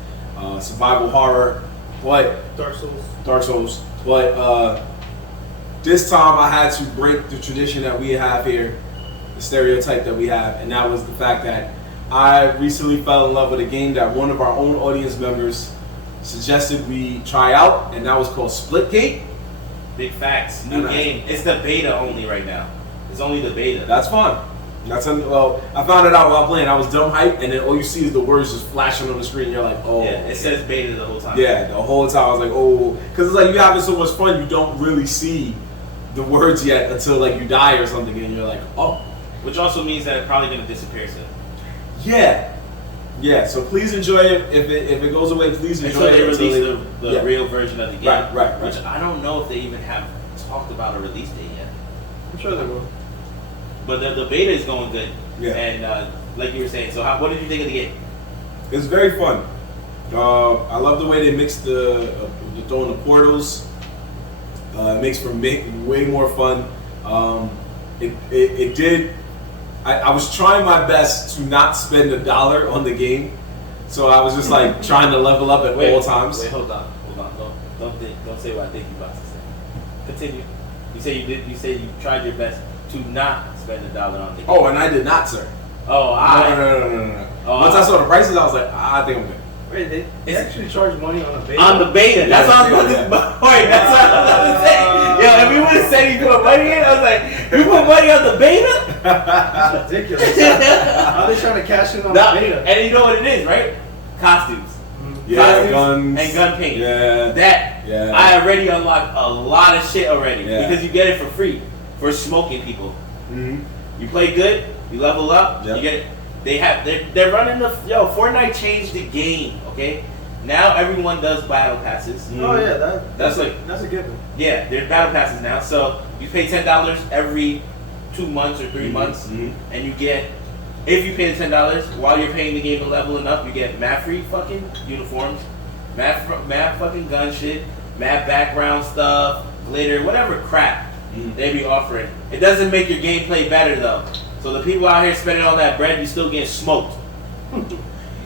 survival horror, but Dark Souls. Dark Souls. But this time I had to break the tradition that we have here, the stereotype that we have, and that was the fact that I recently fell in love with a game that one of our own audience members suggested we try out, and that was called Splitgate. Big facts. New game. It's the beta only right now. It's only the beta. That's fun. Well, I found it out while playing. I was dumb hyped, and then all you see is the words just flashing on the screen. You're like, oh. Yeah, it says beta the whole time. Yeah, the whole time I was like, oh, because it's like you're having so much fun, you don't really see the words yet until like you die or something, and you're like, oh. Which also means that it's probably gonna disappear soon. Yeah. So please enjoy it. If it goes away, please enjoy Until they it. release the real version of the game. Right. Which I don't know if they even have talked about a release date yet. I'm sure they will. But the beta is going good. Yeah. And like you were saying, so what did you think of the game? It's very fun. I love the way they mix the throwing the portals. It makes for way more fun. It did. I was trying my best to not spend $1 on the game, so I was just like trying to level up at all times. Wait, hold on. Don't say what I think you're about to say. Continue. You say you did. You say you tried your best to not spend $1 on the game. Oh, and I did not, sir. Oh, No. Once I saw the prices, I was like, I think I'm good. Wait, they actually charge money on a beta? On the beta. That's what I was about to Wait, that's what I was about to say. Yo, if we would have said you put money in, I was like, you put money on the beta? That's ridiculous. How are they trying to cash in on the beta? And you know what it is, right? Costumes. Yeah, Costumes guns and gun paint. Yeah. I already unlocked a lot of shit already because you get it for free for smoking people. Mm-hmm. You play good, you level up, Yep. you get it. They're running Fortnite changed the game, okay? Now everyone does battle passes. Oh yeah, that's a given. Yeah, there's battle passes now. So you pay $10 every 2 months or 3 months, and you get, if you pay the $10 while you're paying the game and leveling up, you get mad free fucking uniforms, mad fucking gun shit, mad background stuff, glitter, whatever crap they be offering. It doesn't make your gameplay better though. So the people out here spending all that bread, you still getting smoked.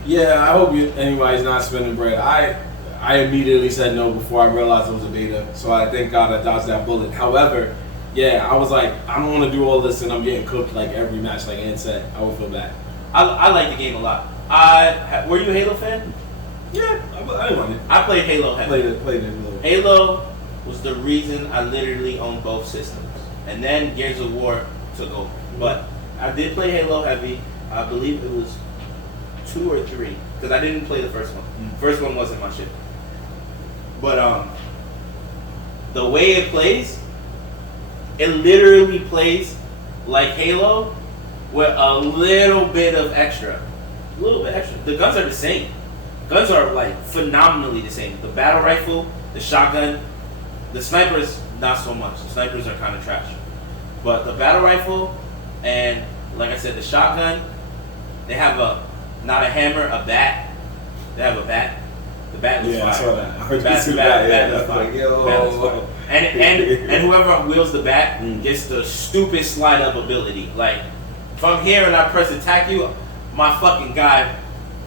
Yeah, I hope anybody's not spending bread. I immediately said no before I realized it was a beta, so I thank God I dodged that bullet. However, yeah, I was like, I don't want to do all this, and I'm getting cooked like every match, like Ant said. I would feel bad. I like the game a lot. Were you a Halo fan? Yeah, I didn't want it. I played Halo heavy. Played it a little. Halo was the reason I literally owned both systems. And then Gears of War took over. But I did play Halo heavy. I believe it was 2 or 3. Because I didn't play the first one. First one wasn't my shit. But the way it plays, it literally plays like Halo with a little bit of extra. A little bit extra. The guns are the same. Guns are like phenomenally the same. The battle rifle, the shotgun, the snipers not so much. The snipers are kind of trash. But the battle rifle and like I said, the shotgun, they have not a hammer, a bat. They have a bat. The bat was fire. I saw that. I heard The bat was fire. like, yo. Bat was fire. And whoever wields the bat gets the stupid slide up ability. Like if I'm here and I press attack you, my fucking guy,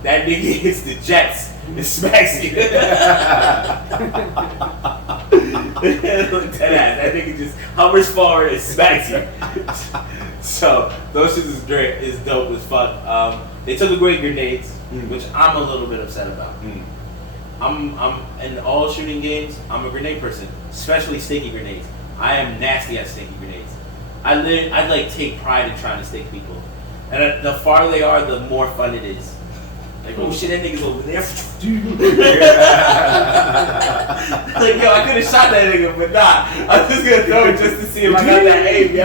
that nigga hits the jets and smacks you. That nigga just hovers forward and smacks you. So those shits is great. Is dope as fuck. They took away grenades, which I'm a little bit upset about. I'm in all shooting games. I'm a grenade person, especially sticky grenades. I am nasty at sticky grenades. I like take pride in trying to stick people, and the farther they are, the more fun it is. Like, oh shit, that nigga's over there. Like, yo, I could have shot that nigga, but nah. I'm just gonna throw it just to see if I got that aim,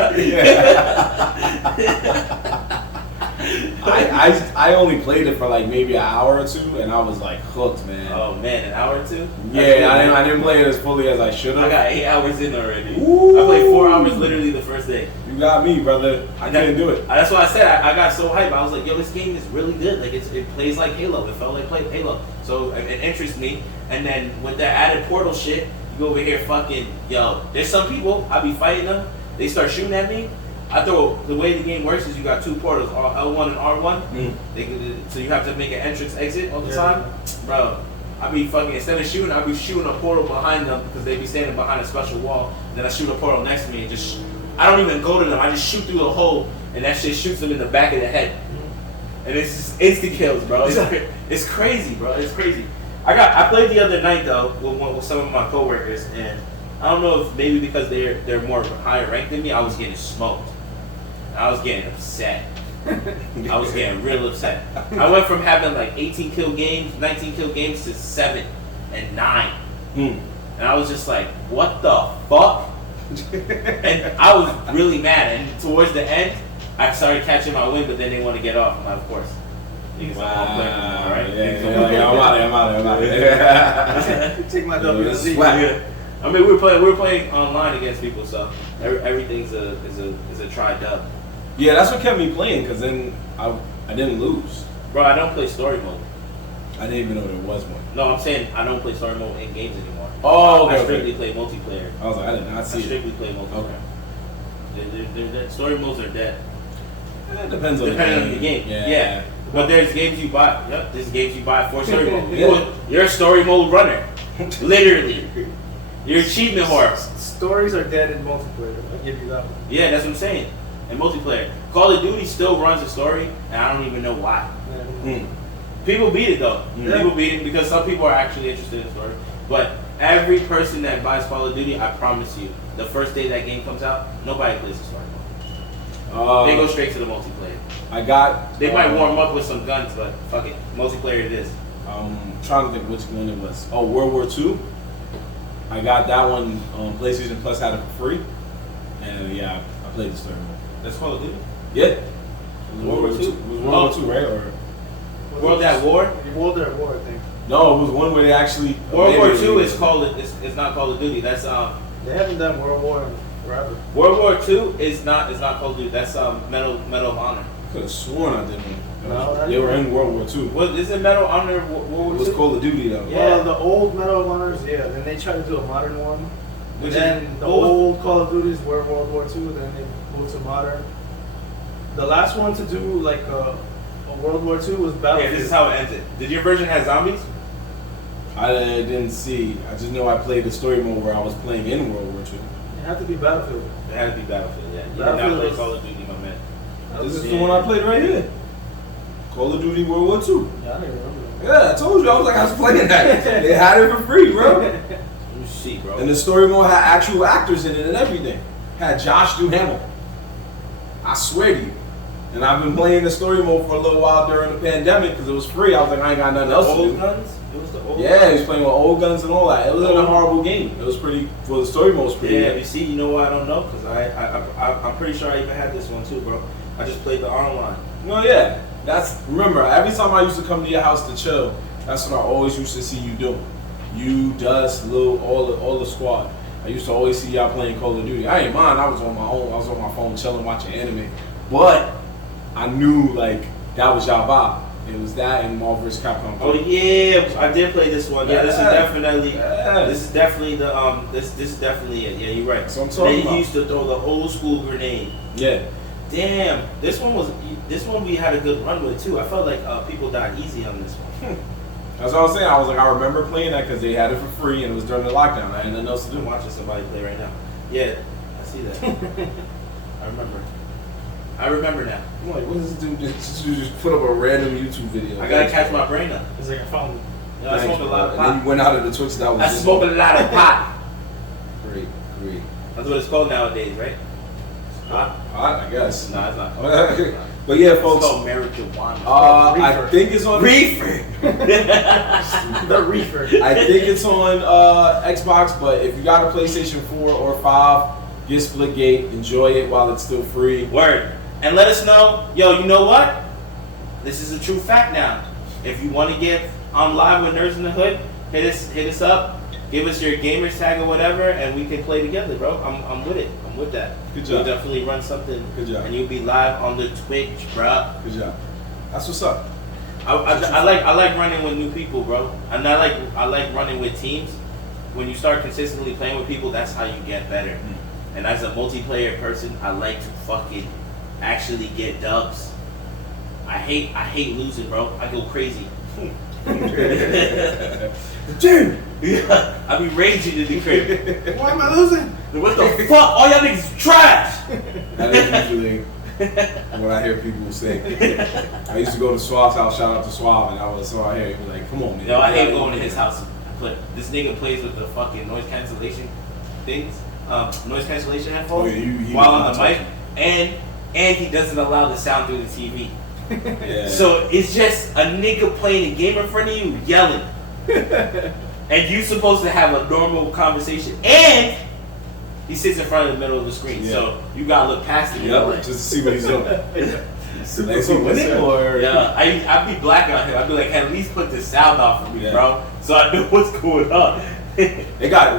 I only played it for like maybe an hour or two, and I was like hooked, man. Oh man, an hour or two? Yeah, I didn't play it as fully as I should have. I got 8 hours in already. Ooh. I played 4 hours literally the first day. You got me, brother. I couldn't do it. That's why I said I got so hyped. I was like, yo, this game is really good. Like it plays like Halo. It felt like playing Halo. So it interests me. And then with that added portal shit, you go over here fucking, yo, there's some people, I be fighting them. They start shooting at me. The way the game works is you got 2 portals, L1 and R1. So you have to make an entrance exit all the time. Bro, I be fucking, instead of shooting, I be shooting a portal behind them because they be standing behind a special wall. Then I shoot a portal next to me and just, I don't even go to them. I just shoot through a hole and that shit shoots them in the back of the head. And it's just instant kills, bro. It's crazy, bro. It's crazy. I played the other night though with some of my coworkers, and I don't know if maybe because they're more higher ranked than me, I was getting smoked. I was getting upset. I was getting real upset. I went from having like 18 kill games, 19 kill games to 7 and 9. And I was just like, what the fuck? And I was really mad. And towards the end, I started catching my wind, but then they want to get off. I'm like, of course. Niggas don't want to play anymore, right? I'm out of here. Take my WC. I mean, we're playing online against people, so everything's a try dub. Yeah, that's what kept me playing, because then I didn't lose. Bro, I don't play story mode. I didn't even know there was one. No, I'm saying I don't play story mode in games anymore. Oh, okay. I strictly play multiplayer. I was like, I did not see I strictly play multiplayer. Okay. They're story modes are dead. It depends on the game. Yeah. But there's games you buy. Yep, there's games you buy for story mode. You're a story mode runner. Literally. You're achievement whore. Stories are dead in multiplayer. I'll give you that one. Yeah, that's what I'm saying. In multiplayer. Call of Duty still runs a story, and I don't even know why. People beat it though. People beat it because some people are actually interested in the story. But every person that buys Call of Duty, I promise you, the first day that game comes out, nobody plays the story mode. They go straight to the multiplayer. They might warm up with some guns, but fuck it. Multiplayer it is. I'm trying to think which one it was. Oh, World War II. I got that one on PlayStation Plus, had it for free. And yeah, I played the story mode. That's Call of Duty? Yeah. World War II? It was World War II, right? Or World at War? World at War, I think. no, it was one where they actually World War II is it's not Call of Duty. That's They haven't done World War in forever. World War II is not Call of Duty. That's Medal of Honor. I could have sworn I didn't. No, They were in World War II. What is it? Medal of Honor World War It was II? Call of Duty though. Yeah. Well, the old Medal of Honors, yeah. Then they tried to do a modern one. Which Then is- the old Call of Duties were World War II. Then they moved to modern. The last one to do like a World War II was Battlefield. Yeah, this is how it ended. Did your version have zombies? I didn't see. I just know I played the story mode where I was playing in World War II. It had to be Battlefield. It had to be Battlefield, yeah. You did not Battlefield play was- Call of Duty, my man. This is the one I played right here. Call of Duty World War II. Yeah, I didn't remember that. Yeah, I told you. I was like, I was playing that. They had it for free, bro. You see, bro. And the story mode had actual actors in it and everything. Had Josh Duhamel. I swear to you. And I've been playing the story mode for a little while during the pandemic because it was free. I was like, I ain't got nothing else to Old do. guns? It was the old Yeah, he was playing with old guns and all that. It wasn't a horrible game. It was pretty, well, the story mode was pretty Yeah, good. you see, you know why I don't know? Because I'm pretty sure I even had this one too, bro. I just played the online. Well, yeah. Remember, every time I used to come to your house to chill, that's what I always used to see you doing. You, Dust, Lil, all the squad. I used to always see y'all playing Call of Duty. I ain't mind. I was on my own. I was on my phone chilling, watching anime. But I knew, like, that was y'all vibe. It was that and Marvel vs. Capcom 3. Oh yeah, I did play this one. Yeah, this is definitely Yeah. this is definitely the this is definitely it. Yeah, you're right. That's what I'm talking They about. used to throw the old school grenade. Yeah. Damn, this one we had a good run with too. I felt like people died easy on this one. That's what I was saying. I was like, I remember playing that because they had it for free and it was during the lockdown. I had nothing else to do. I'm watching somebody play right now. Yeah, I see that. I remember now. I'm like, what does this dude just put up a random YouTube video? I gotta catch my brain up. It's like I found it. I smoke a lot of And then you pot. went out of the Twitch that was I just smoke a lot of pot. Great. That's what it's called nowadays, right? Pot? I guess. No, it's not. But yeah, It's folks. called marijuana. I Reefer. think it's on Reefer. The Reefer. I think it's on Xbox, but if you got a PlayStation 4 or 5, get Splitgate, enjoy it while it's still free. Word. And let us know, yo, you know what? This is a true fact now. If you want to get on live with Nerds in the Hood, hit us up, give us your gamer's tag or whatever, and we can play together, bro. I'm with it. I'm with that. Good We'll job. definitely run something. Good job. And you'll be live on the Twitch, bro. Good job. That's what's up. I like running with new people, bro. And I like running with teams. When you start consistently playing with people, that's how you get better. And as a multiplayer person, I like to fucking actually get dubs. I hate losing, bro. I go crazy. Dude! Yeah, I be raging in the crib. Why am I losing? What the fuck? All y'all niggas is trash. That is usually what I hear people say. I used to go to Suave's house, shout out to Suave, and I was so I hear he was like, come on, man. Yo, I hate going to his house. But this nigga plays with the fucking noise cancellation things, noise cancellation headphones, Oh, yeah, he while was on the not mic, and he doesn't allow the sound through the TV. Yeah. So it's just a nigga playing a game in front of you, yelling, and you supposed to have a normal conversation, and he sits in front of the middle of the screen, Yeah. so you gotta look past him. Yep, just to see what he's doing. So next he winning or Yeah, I'd be black on him. I'd be like, at least put the sound off for me, Yeah. bro, so I know what's going on. It got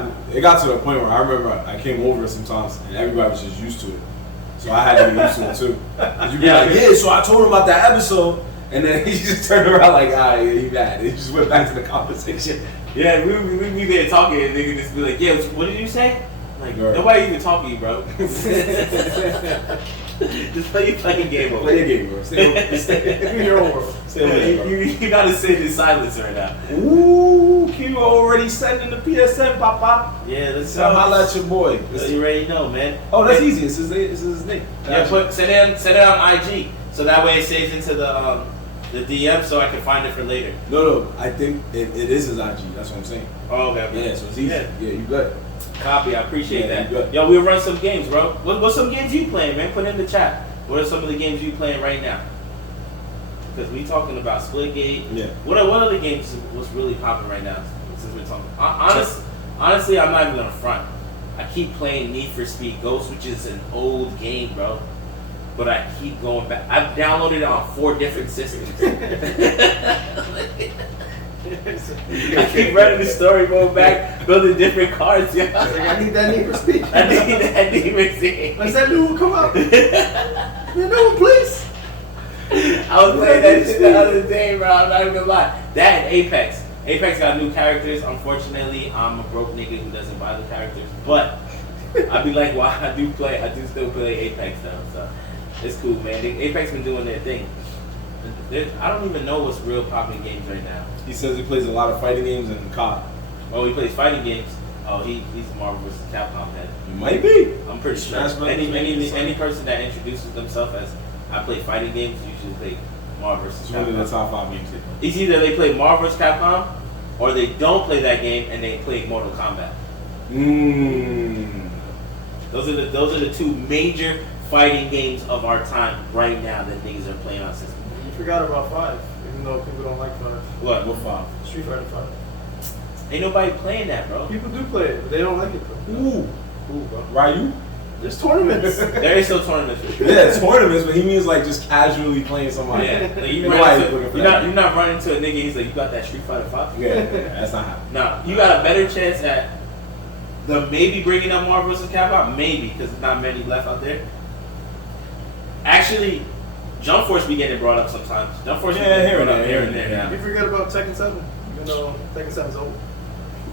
to the point where I remember I came over sometimes and everybody was just used to it. So I had to get used to it too. 'Cause you be like, yeah, so I told him about that episode, and then he just turned around like, ah, yeah, he mad. He just went back to the conversation. Yeah, we be there talking and nigga just be like, yeah, what did you say? Like, Right. nobody even talking to you, bro. Just play your fucking game over. Play a game, bro. Stay In your own world. Stay away, bro. You gotta sit in silence right now. Ooh, Q already sending the PSN, Papa. Yeah, let's So holla at your boy. You already know, man. Oh, that's easy. It's his name. Yeah, send it on IG, so that way it saves into the DM, so I can find it for later. No, I think it is his IG. That's what I'm saying. Oh, okay. Yeah, so it's easy. Yeah. Yeah, you good. Copy, I appreciate Yeah, that. you good. Yo, we'll run some games, bro. What's some games you playing, man? Put in the chat. What are some of the games you playing right now? Because we talking about Splitgate. Yeah. What other games what's really popping right now? Since we're talking, honestly, I'm not even gonna front. I keep playing Need for Speed Ghost, which is an old game, bro. But I keep going back. I've downloaded it on 4 different systems. I keep running the story mode back, building different cars, yeah. I need that Need for Speed. I need that Need for Speed. When's that new one come out? The new one, please. I was playing that shit the other day, bro. I'm not even gonna lie. That and Apex. Apex got new characters. Unfortunately, I'm a broke nigga who doesn't buy the characters. But I'd be like, why? I do still play Apex though. So it's cool, man. Apex been doing their thing. I don't even know what's real popping games right now. He says he plays a lot of fighting games and COD. Oh, he plays fighting games. Oh, he's Marvel vs. Capcom head. He might be. I'm pretty sure. Smash Brothers Any person that introduces themselves as I play fighting games usually play Marvel vs. It's Capcom. one of the top 5 games. It's either they play Marvel vs. Capcom or they don't play that game and they play Mortal Kombat. Those are the 2 major fighting games of our time right now that niggas are playing on system. You forgot about 5, even though people don't like 5. What 5? Street Fighter 5. Ain't nobody playing that, bro. People do play it, but they don't like it though. Ooh, bro. Ryu? There's tournaments. There is still tournaments for sure. Yeah, tournaments, but he means like just casually playing somebody. Yeah, like you Nobody you're not running into a nigga. He's like, you got that Street Fighter 5? Yeah, that's not happening. No, you got a better chance at the maybe bringing up Marvel vs. Capcom, maybe because there's not many left out there. Actually, Jump Force be getting brought up sometimes. Jump Force be getting brought up here and there now. You forget about Tekken 7, even though Tekken 7's old.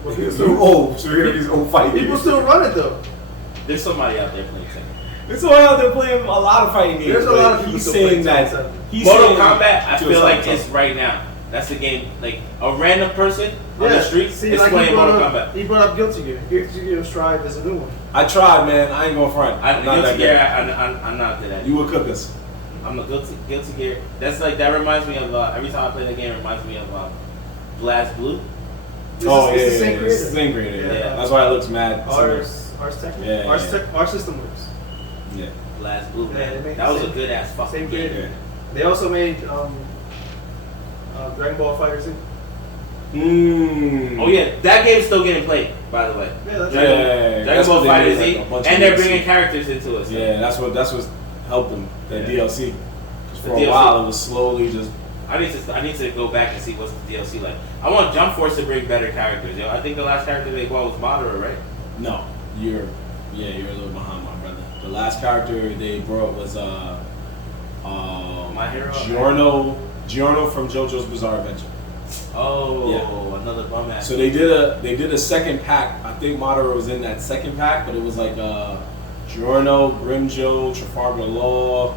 But people So old, so you're these old fighting people games. still run it though. There's somebody out there playing Tekken. There's somebody out there playing a lot of fighting games. There's a lot of people he's still saying playing that. Tekken 7. He's Mortal saying Kombat, I to feel like himself. it's right now. That's the game. Like a random person on the street See, is like playing Mortal Kombat. he brought up Guilty Gear. Guilty Gear Strive is a new one. I tried, man. I ain't going front. I'm not that good. I'm not good at it. You would cook us. I'm a Guilty Gear. That's like that reminds me of every time I play that game, it reminds me of Blast Blue. It's the same It's the same creator. Yeah. That's why it looks mad. Ars Technica. Yeah, Ars System Works. Yeah. Blast Blue, Yeah, man. they made That was the a good ass fucking same game. creator. They also made Dragon Ball Fighter Z. Oh yeah, that game's still getting played, by the way. Yeah, that's Dragon Ball Fighter Z, and they're bringing characters into it. So. Yeah, that's what helped them. That DLC. 'Cause for The a DLC. while, it was slowly just. I need to go back and see what's the DLC like. I want Jump Force to bring better characters. Yo, I think the last character they brought was Madara, right? No, you're a little behind, my brother. The last character they brought was My Hero. Giorno from JoJo's Bizarre Adventure. Oh, Yeah. another bum ass. So they did a second pack. I think Madara was in that second pack, but it was like Giorno, Grimjo, Trafalgar Law.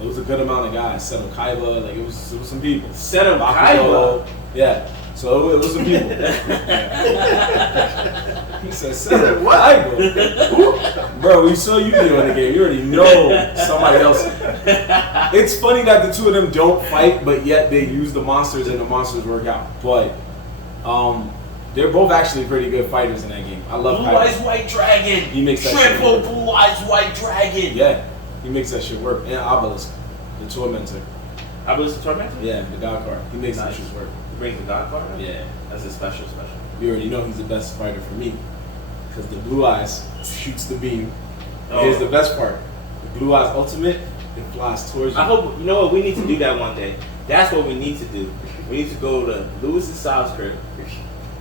It was a good amount of guys. Seto Kaiba, like it was some people. Seto Bakugo, yeah. So it was some people. He said Seto Kaiba. Bro, we saw you in the game. You already know somebody else. It's funny that the two of them don't fight, but yet they use the monsters and the monsters work out. But they're both actually pretty good fighters in that game. I love Blue Kaiba. Eyes White Dragon. He makes that Triple shit work. Blue Eyes White Dragon. Yeah, he makes that shit work. And Obelisk, the tormentor. Obelisk the Tormentor? Yeah, the god card. He makes that Nice. shit work. He brings the God card? Yeah. That's a special. You already know he's the best fighter for me. Because the blue eyes shoots the beam. Oh. Here's the best part. The blue eyes ultimate, it flies towards you. I hope, you know what, we need to do that one day. That's what we need to do. We need to go to Lewis's South Crib,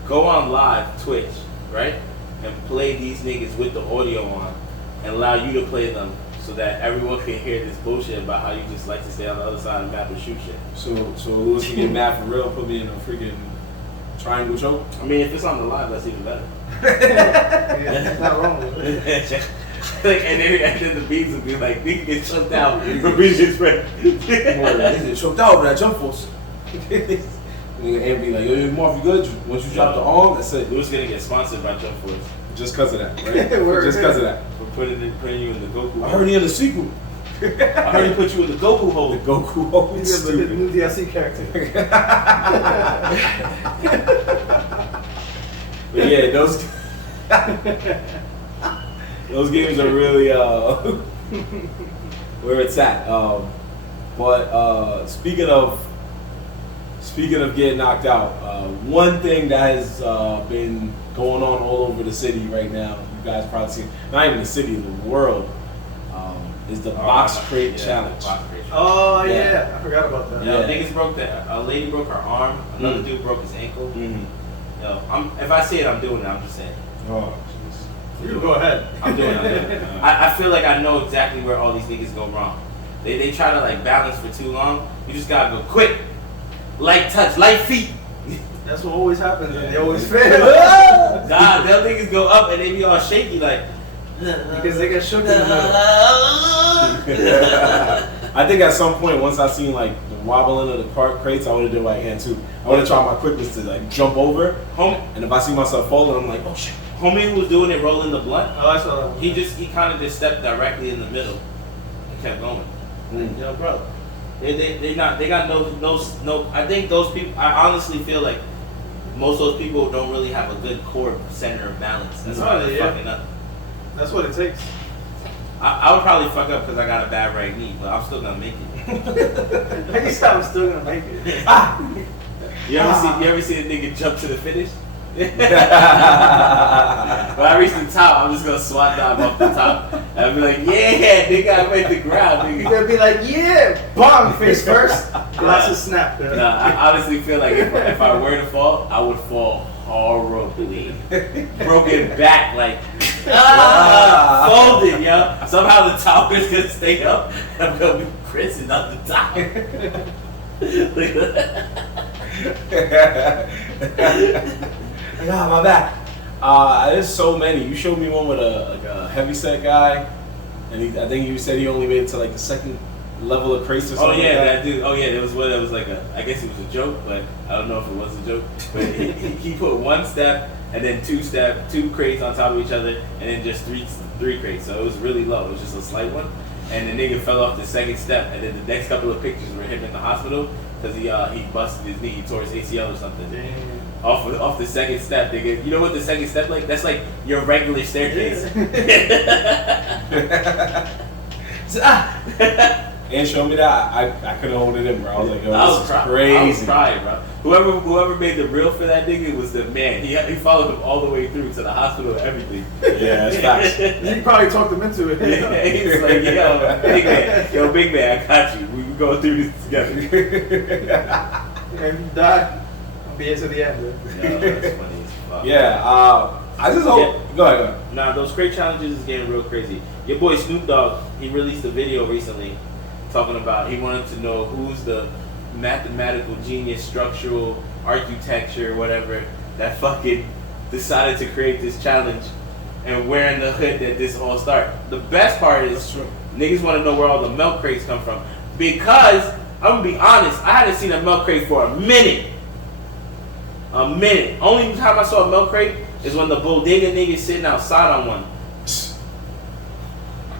go on live, Twitch, right? And play these niggas with the audio on and allow you to play them so that everyone can hear this bullshit about how you just like to stay on the other side of the map and shoot shit. So Lewis can get mad for real, put me in a freaking triangle choke. I mean, if it's on the live, that's even better. Yeah, not wrong with it. Like, and then the beats will be like, nigga get choked out for being his friend. He's getting choked out with that jump force. And be like, yo, Marv, you good? Once you drop the arm, that's it. Lewis gonna get sponsored by Jump Force Just because of that, right? Word. Just because of that. for putting you in the Goku. I heard he in the sequel. I heard he put you in the Goku hole. The Goku hold He's a stupid. new DLC character. But yeah, those games are really where it's at. But speaking of getting knocked out, one thing that has been going on all over the city right now, you guys probably seen, not even the city, the world, is the Boxcrate challenge. Boxcrate. Oh Yeah. yeah, I forgot about that. Yo, Yeah. niggas broke a lady broke her arm. Another dude broke his ankle. Mm-hmm. Yo, if I say it, I'm doing it. I'm just saying. Oh, You go ahead. I'm doing it. I feel like I know exactly where all these niggas go wrong. They try to like balance for too long. You just gotta go quick, light touch, light feet. That's what always happens, and they always fail. Nah, them niggas go up and they be all shaky like. Because they get shook in the middle. I think at some point, once I seen like the wobbling of the crates, I would have done right hand too. I would have tried my quickest to like jump over, and if I see myself falling, I'm like, oh shit. Homie who was doing it, rolling the blunt. Oh, I saw that. He kind of just stepped directly in the middle and kept going. Yo, bro, they got no. I think those people. I honestly feel like most of those people don't really have a good core center of balance. That's why they're fucking up. That's what it takes. I would probably fuck up because I got a bad right knee, but I'm still gonna make it. Like you said, I'm still gonna make it. You ever see a nigga jump to the finish? When I reach the top, I'm just gonna SWAT dive off the top. And I'll be like, yeah, nigga, I made the ground, nigga. You're gonna be like, yeah, bomb face first. Glasses snap. Nah, I honestly feel like if I were to fall, I would fall horribly. Broken back, like, folded, yo. Somehow the top is gonna stay up. I'm gonna be Chris and not the top. Ah, my back. There's so many. You showed me one with a heavy set guy, and I think you said he only made it to like the second level of crates or something. Oh yeah, like that dude. Oh yeah, there was one that was like I guess it was a joke, but I don't know if it was a joke. But he put one step and then two crates on top of each other, and then just three crates. So it was really low. It was just a slight one, and the nigga fell off the second step, and then the next couple of pictures were him in the hospital because he busted his knee, he tore his ACL or something. Damn. Off the second step, nigga. You know what the second step like? That's like your regular staircase. And show me that I couldn't hold it in, bro. I was like, yo, this is crazy. I was crying, bro. Whoever made the reel for that nigga was the man. He followed him all the way through to the hospital and everything. Yeah, it's facts. He probably talked him into it. Yeah, he was like, big man, I got you. We go through this together. And he died. I'll be here to the end. Yo, that's funny as fuck. Yeah, I just hope. Yeah. Go ahead. Nah, those crate challenges is getting real crazy. Your boy Snoop Dogg, he released a video recently talking about he wanted to know who's the mathematical genius, structural architecture, whatever, that fucking decided to create this challenge and where in the hood did this all start. The best part is niggas want to know where all the milk crates come from. Because, I'm gonna be honest, I hadn't seen a milk crate for a minute. Only time I saw a milk crate is when the bodega niggas sitting outside on one.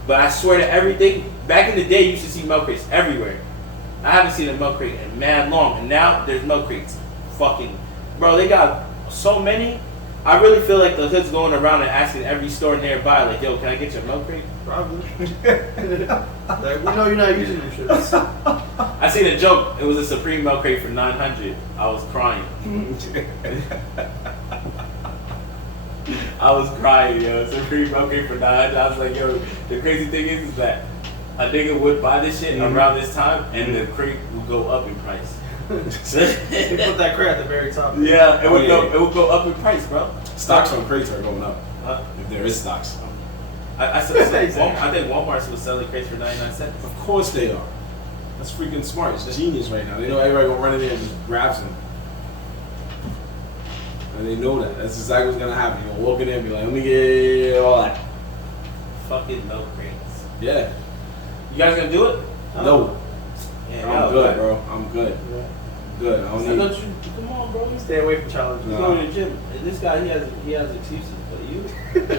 But I swear to everything, back in the day you used to see milk crates everywhere. I haven't seen a milk crate in mad long, and now there's milk crates. Fucking, bro, they got so many. I really feel like the hood's going around and asking every store nearby, like, yo, can I get your milk crate? Probably. Like, we know you're not using them shits. I seen a joke. It was a Supreme milk crate for $900. I was crying. I was crying, yo. Supreme milk crate for $900. I was like, yo, the crazy thing is that a nigga would buy this shit around this time, and the crate would go up in price. They put that crate at the very top. Yeah, it would go up in price, bro. Stocks on crates are going up. If there is stocks. I think Walmart's was selling crates for 99 cents. Of course they are. That's freaking smart. It's genius right now. They know everybody gonna run in there and just grab some. And they know that. That's exactly what's gonna happen. You're gonna walk in there and be like, let me get all that. Fucking milk crates. Yeah. You guys gonna do it? No. Yeah, I'm good, bro. I'm good. Yeah. Good. I don't need. Come on, bro. Stay away from challenges. You go to the gym. And this guy, he has excuses, but you.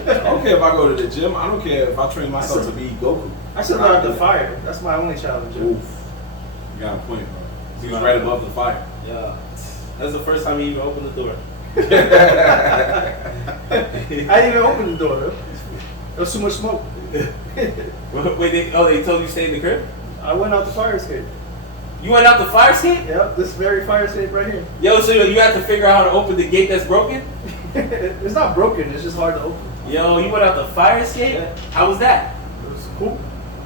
I don't care if I go to the gym. I don't care if I train myself to be Goku. I should learn the fire. That's my only challenge. Oof. You got a point, bro. He was right above the fire. Yeah. That's the first time he even opened the door. I didn't even open the door. There was too much smoke. Wait, they told you to stay in the crib? I went out the fire escape. You went out the fire escape? Yep, this very fire escape right here. Yo, so you have to figure out how to open the gate that's broken? It's not broken, it's just hard to open. Yo, you went out the fire escape? Yeah. How was that? It was cool.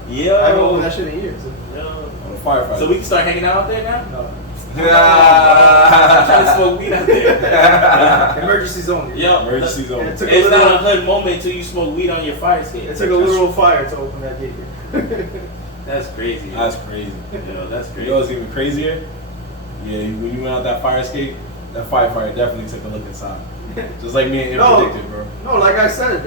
Yo. I haven't opened that shit in years. Yo. I'm a firefighter. So we can start hanging out there now? No. I'm trying to smoke weed out there. Emergency zone. Yo, Emergency zone. It's it's not a hood moment until you smoke weed on your fire escape. It took a literal fire to open that gate. That's crazy. That's crazy. Yo, that's You crazy. know what's even crazier? Yeah, when you went out that fire escape, that firefighter definitely took a look inside. Just like me and him predicted, bro. No, like I said,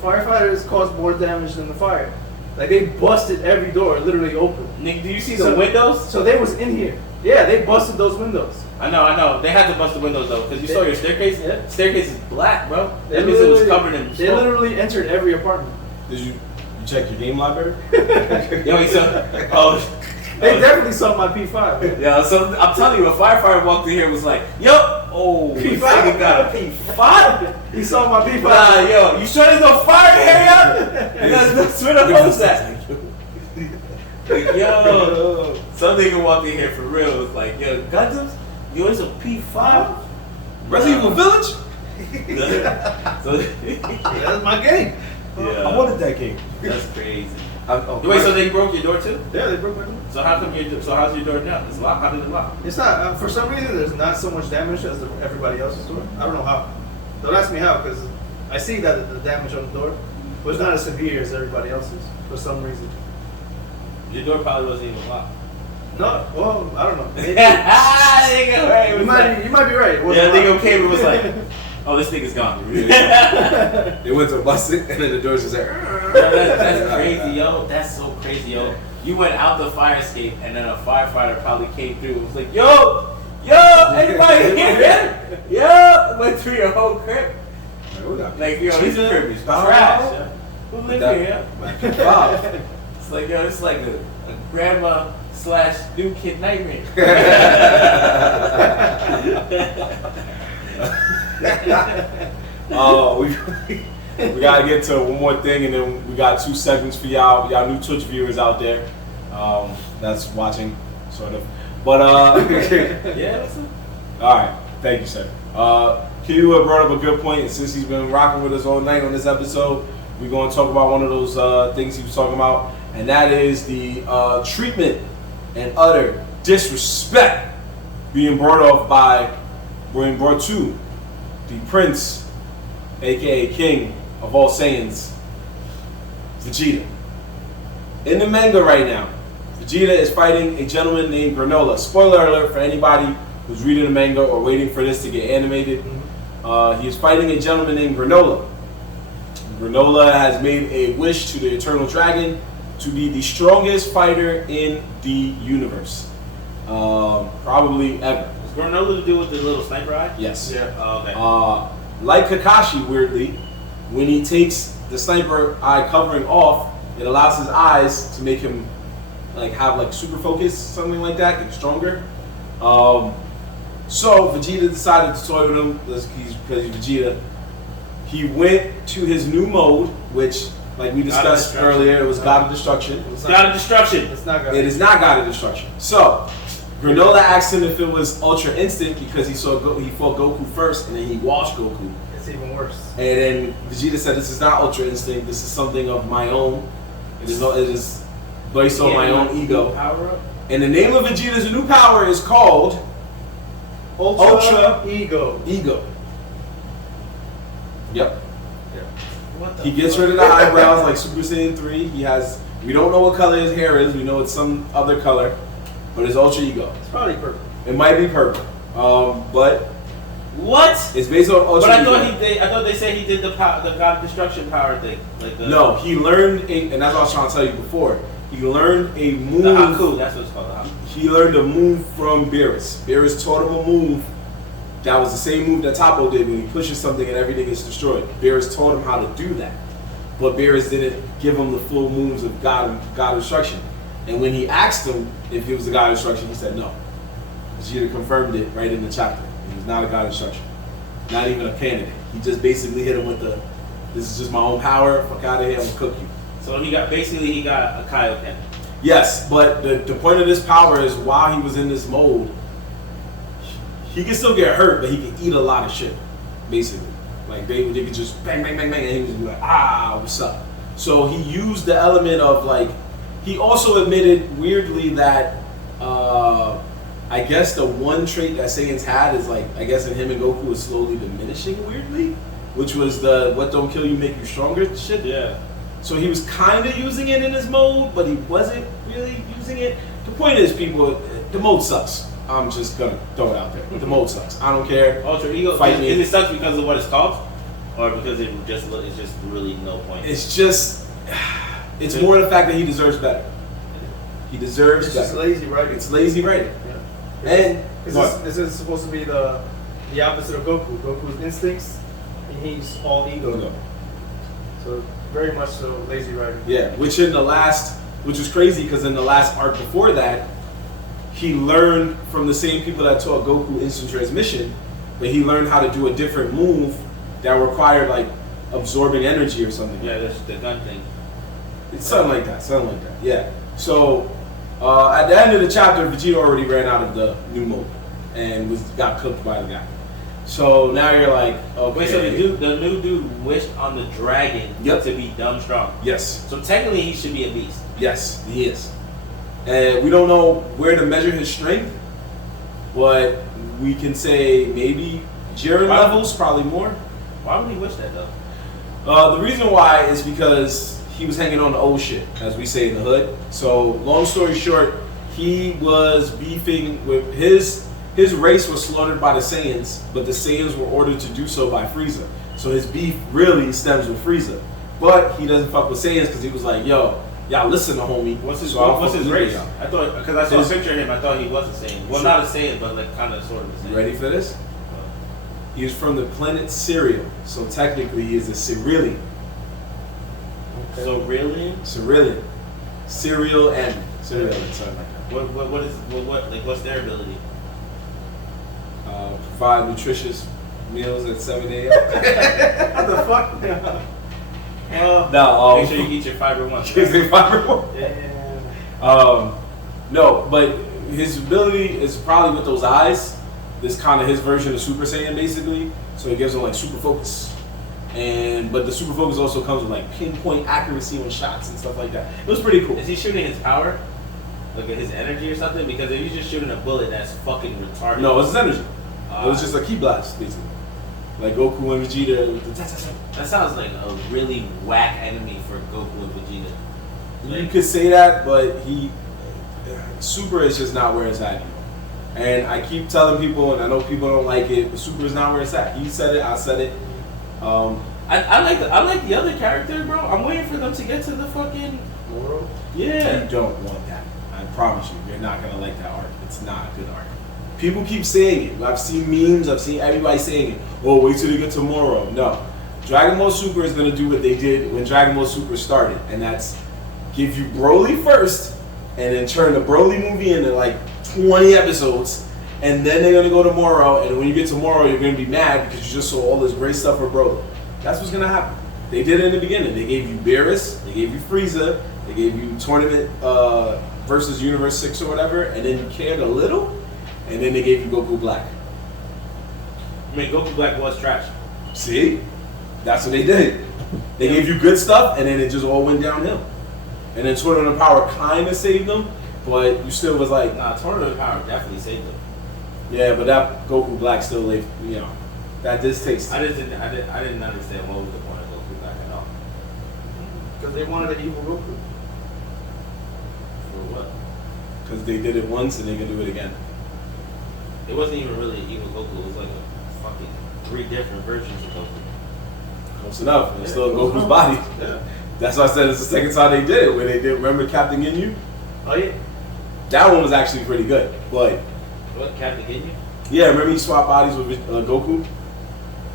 firefighters cause more damage than the fire. Like they busted every door, literally open. Nick, do you see the windows? So they was in here. Yeah, they busted those windows. I know. They had to bust the windows though, because you saw your staircase. Yeah. Staircase is black, bro. They That means it was covered in They smoke. literally entered every apartment. Did you check your game library? Yo, he said, oh. They definitely saw my P5. Yeah, so I'm telling you, a firefighter walked in here and was like, yo, oh, P5. this nigga got a P5? He saw my P5. Nah, yo, you sure there's no fire in here, yo? And that's where the hose at. Like, yo, some nigga walked in here for real. It was like, yo, Gundams, yo, it's a P5? Resident Evil Village? So, That's my game. yeah, I wanted that game. that's crazy. Oh, Wait, so they broke your door too? Yeah, they broke my door. So how come so how's your door now? It's locked. How did it lock? It's not, for some reason, there's not so much damage as everybody else's door. I don't know how. Don't ask me how, because I see that the damage on the door, but it's not as severe as everybody else's, for some reason. Your door probably wasn't even locked. No, well, I don't know. Maybe. Nigga, right, it was You might be right. It yeah, wasn't nigga locked. came and was like, oh, this nigga's gone. They went to bust it, and then the doors just like. That's crazy, yo. That's so crazy, yo. You went out the fire escape, and then a firefighter probably came through and was like, yo, anybody here? Yo, went through your whole crib. Like, yo, this crib is trash. Yo. Who live here, yo? It's like, yo, it's like a grandma / new kid nightmare. Oh, we gotta get to one more thing, and then we got 2 segments for y'all new Twitch viewers out there that's watching, sort of. But Yeah, what's up? all right, thank you, sir. Q brought up a good point, and since he's been rocking with us all night on this episode, we're going to talk about one of those things he was talking about, and that is the treatment and utter disrespect being brought to the prince, aka king of all Saiyans, Vegeta. In the manga right now, Vegeta is fighting a gentleman named Granola. Spoiler alert for anybody who's reading the manga or waiting for this to get animated. He is fighting a gentleman named Granola. Granola has made a wish to the Eternal Dragon to be the strongest fighter in the universe. Probably ever. Is Granola to do with the little sniper eye? Yes. Yeah. Oh, okay. Like Kakashi, weirdly, when he takes the sniper eye covering off, it allows his eyes to make him have super focus, something like that, get stronger. So Vegeta decided to toy with him because he's Vegeta. He went to his new mode, which, like we discussed earlier, it was God of Destruction. God of Destruction. It's not God. It is not God of Destruction. So Granola asked him if it was Ultra Instinct because he fought Goku first, and then he washed Goku. It's even worse. And then Vegeta said, "This is not Ultra Instinct. This is something of my own. It is based on my own ego." Power up. And the name of Vegeta's new power is called Ultra Ego. Yep. What the He gets fuck? rid of the eyebrows like Super Saiyan 3. We don't know what color his hair is. We know it's some other color, but it's Ultra Ego. It's probably purple. It might be purple, but What? it's based on Ultra But I Ego. thought they said he did the God of Destruction power thing. No, he learned and that's what I was trying to tell you before. He learned a move. The Haku, that's what it's called. The Haku. He learned a move from Beerus. Beerus taught him a move that was the same move that Toppo did when he pushes something and everything is destroyed. Beerus taught him how to do that. But Beerus didn't give him the full moves of God of Destruction. And when he asked him if he was the God of Destruction, he said no. Vegeta confirmed it right in the chapter. He was not a God of Destruction. Not even a candidate. He just basically hit him with this is just my own power, fuck out of here, I'm gonna cook you. So he got a Kaioken. Yes, but the point of this power is while he was in this mode, he can still get hurt, but he can eat a lot of shit, basically. Like they could just bang, bang, bang, bang, and he was like, what's up? So he used the element of he also admitted weirdly that I guess the one trait that Saiyans had is I guess in him and Goku is slowly diminishing weirdly, which was the what don't kill you make you stronger shit. Yeah. So he was kind of using it in his mode, but he wasn't really using it. The point is, people, the mode sucks. I'm just gonna throw it out there. The mode sucks. I don't care. Ultra Ego. Fight me. Is it sucks because of what it's called, or because it's just really no point? It's just It's more the fact that he deserves better. He deserves It's better. just lazy writing. It's lazy writing. Yeah. And This is supposed to be the opposite of Goku. Goku's instincts, and he's all ego. No. So very much so lazy writing. Yeah, which was crazy because in the last arc before that, he learned from the same people that taught Goku instant transmission, but he learned how to do a different move that required like absorbing energy or something. Yeah, that's the gun thing. It's something like that. Yeah. So at the end of the chapter, Vegeta already ran out of the new mode and got cooked by the guy. So now you're like, okay. Wait, so the new dude wished on the dragon Yep. to be dumb strong. Yes. So technically, he should be a beast. Yes, he is. And we don't know where to measure his strength, but we can say maybe Jiren levels, probably more. Why would he wish that though? The reason why is because he was hanging on the old shit, as we say in the hood. So, long story short, he was beefing with his race was slaughtered by the Saiyans, but the Saiyans were ordered to do so by Frieza. So his beef really stems with Frieza. But he doesn't fuck with Saiyans because he was like, yo, y'all listen to homie. What's his with race? y'all. I thought, because I saw a picture of him, I thought he was a Saiyan. Well, not a Saiyan, but like kind of sort of a Saiyan. You ready for this? He is from the planet Cereal. So technically he is a Cerealian. So really? Cerealian. Cereal and Cerealian, something like that. What's their ability? Provide nutritious meals at 7 a.m. What the fuck? Make sure you eat your fiber once. No, but his ability is probably with those eyes. This kind of his version of Super Saiyan, basically. So it gives him like super focus, but the super focus also comes with like pinpoint accuracy on shots and stuff like that. It was pretty cool. Is he shooting his power? Like his energy or something? Because if you're just shooting a bullet, that's fucking retarded. No, it's his energy. It was just a ki blast, basically. Like Goku and Vegeta. That sounds like a really whack enemy for Goku and Vegeta. You could say that, but Super is just not where it's at anymore. And I keep telling people, and I know people don't like it, but Super is not where it's at. He said it, I said it. I like the other character, bro. I'm waiting for them to get to the fucking Moro? yeah. You don't want that. I promise you, you're not gonna like that arc. It's not a good arc. People keep saying it. I've seen memes. I've seen everybody saying it. Oh, wait till they get tomorrow. No, Dragon Ball Super is gonna do what they did when Dragon Ball Super started, and that's give you Broly first, and then turn the Broly movie into like 20 episodes, and then they're gonna go to Moro, and when you get to Moro, you're gonna be mad because you just saw all this great stuff for Broly. That's what's gonna happen. They did it in the beginning. They gave you Beerus, they gave you Frieza, they gave you Tournament versus Universe 6 or whatever, and then you cared a little, and then they gave you Goku Black. I mean, Goku Black was trash. See? That's what they did. They gave you good stuff, and then it just all went downhill. And then Tournament of Power kind of saved them, but you still was like, Nah, Tournament of Power definitely saved them. yeah, but that Goku Black still lived, that distaste. I didn't understand what was the point of Goku Black at all. Because they wanted an evil Goku. For what? Because they did it once and they can do it again. It wasn't even really an evil Goku. It was like a fucking 3 different versions of Goku. Close enough. It's still in Goku's body. Yeah. That's why I said it's the second time they did it. When they did, remember Captain Ginyu? Oh yeah. That one was actually pretty good. But What, Captain Ginyu? yeah, remember he swapped bodies with Goku?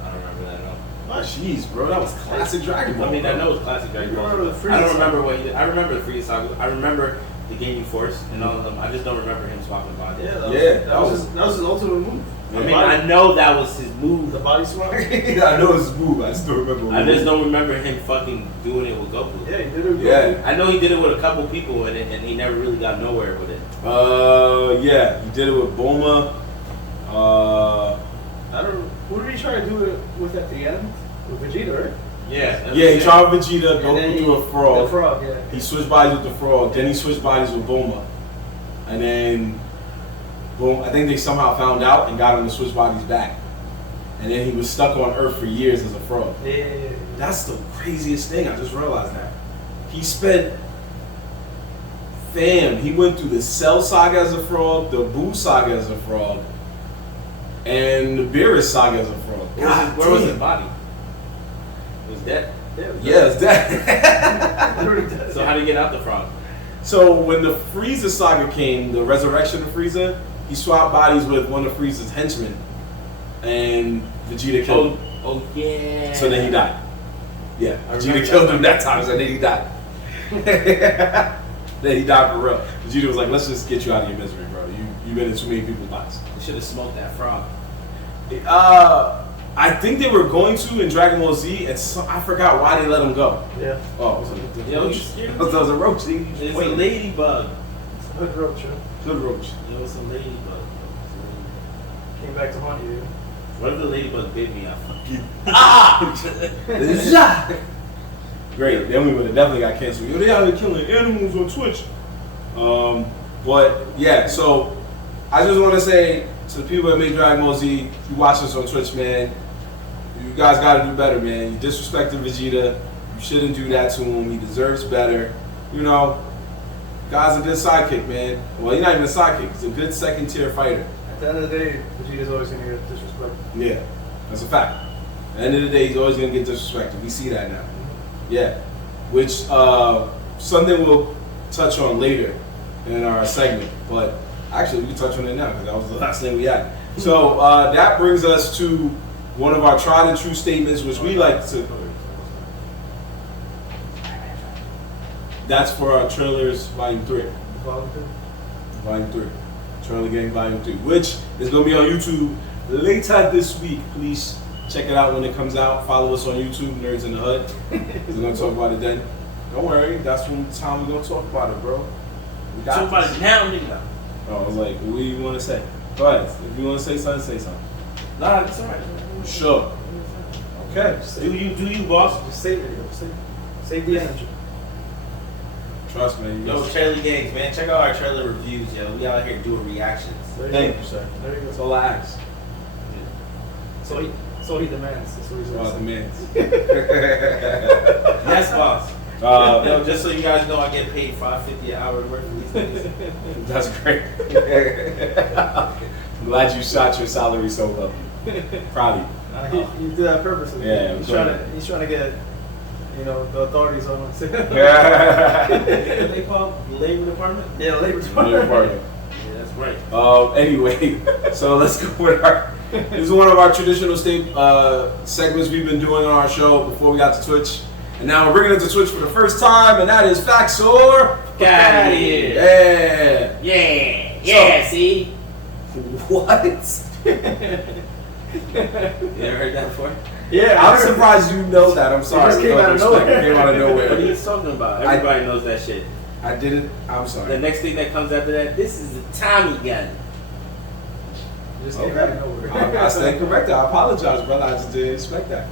I don't remember that at all. Oh, jeez, bro, that was classic Dragon Ball. I mean, bro. I know it's classic Dragon Ball. remember the Freeza I don't saga? remember what he did. I remember the Freeza saga. I remember the Ginyu Force and all of them. I just don't remember him swapping bodies. Yeah, that was- that was his ultimate move. I mean, I know that was his move. The body swap. Yeah, I know it's move. I just don't remember. I just don't remember him fucking doing it with Goku. Yeah, he did it with Yeah. Goku. I know he did it with a couple people in it, and he never really got nowhere with it. Yeah, he did it with Bulma. I don't. Who did he try to do it with at the end? With Vegeta, right? Yeah. Yeah, he tried with Vegeta, And then Goku threw a frog. The frog, yeah. He switched bodies with the frog, then he switched bodies with Bulma. And then, boom, I think they somehow found out and got him to switch bodies back. And then he was stuck on Earth for years as a frog. Yeah. That's the craziest thing, I just realized that. He spent, he went through the Cell saga as a frog, the Boo saga as a frog, and the Beerus saga as a frog. Where was his body? It was dead. Yeah, it's dead. Literally dead. So how did he get out the frog? So when the Frieza saga came, the resurrection of Frieza, he swapped bodies with one of Frieza's henchmen, and Vegeta killed him. Oh yeah. So then he died. Yeah, I Vegeta remember killed that. him that time, so then he died. Then he died for real. Vegeta was like, let's just get you out of your misery, bro. You've been in too many people's lives. You should have smoked that frog. I think they were going to in Dragon Ball Z, and I forgot why they let him go. Yeah. Oh, was it a Yo, roach? you scared me? That was a roach. It's a ladybug. It's a hood roach, yo. Good roach. It was a ladybug. Came back to haunt you. What if the ladybug bit me? Great. Then we would have definitely got canceled. Yo, they out here killing animals on Twitch. But yeah, so I just want to say to the people that make Dragon Ball Z, if you watch us on Twitch, man, you guys got to do better, man. You disrespected Vegeta. You shouldn't do that to him. He deserves better. You know, guy's a good sidekick, man. Well, he's not even a sidekick. He's a good second-tier fighter. At the end of the day, Vegeta's always going to get disrespected. Yeah, that's a fact. At the end of the day, he's always going to get disrespected. We see that now. Yeah, which something we'll touch on later in our segment, but actually we can touch on it now because that was the last thing we had. So that brings us to one of our tried and true statements, which we like to. That's for our trailers, Volume 3. Volume 3. Trailer Gang Volume 3, which is going to be on YouTube later this week. Please check it out when it comes out. Follow us on YouTube, Nerds in the Hood. We're going to talk about it then. Don't worry, that's when the time we're going to talk about it, bro. We got Talk about this. it now, nigga. Oh, I was like, what do you want to say? Go ahead. If you want to say something, say something. Nah, it's alright. Sure. Okay. Do you, boss? Just save it, yo. Save the energy. Trust me. Yo, trailer gangs, man. Check out our trailer reviews, yo. We out here doing reactions. Thank you, sir. There you That's go. all I ask. So he demands. That's what he's Oh, the saying. man. Yes, boss. Yo, just so you guys know, I get paid $5.50 an hour to work for these things. That's great. I'm glad you shot your salary so low. Proud of you. He did that purposely. Yeah, He's trying to get, the authorities on him. What they call labor department? Yeah, labor New department. apartment. Yeah, that's right. Anyway, so let's go with our. This is one of our traditional segments we've been doing on our show before we got to Twitch, and now we're bringing it to Twitch for the first time, and that is Facts or Get out of here. Yeah. Yeah, see? What? You ever heard that before? Yeah, I'm surprised you know that. I'm sorry. just came With all out of due respect, nowhere. it came out of What are you nowhere. talking about? Everybody knows that shit. I didn't. I'm The sorry. next thing that comes after that, this is a Tommy gun. Just came out of nowhere. I stand corrected. I apologize, brother. I just didn't expect that.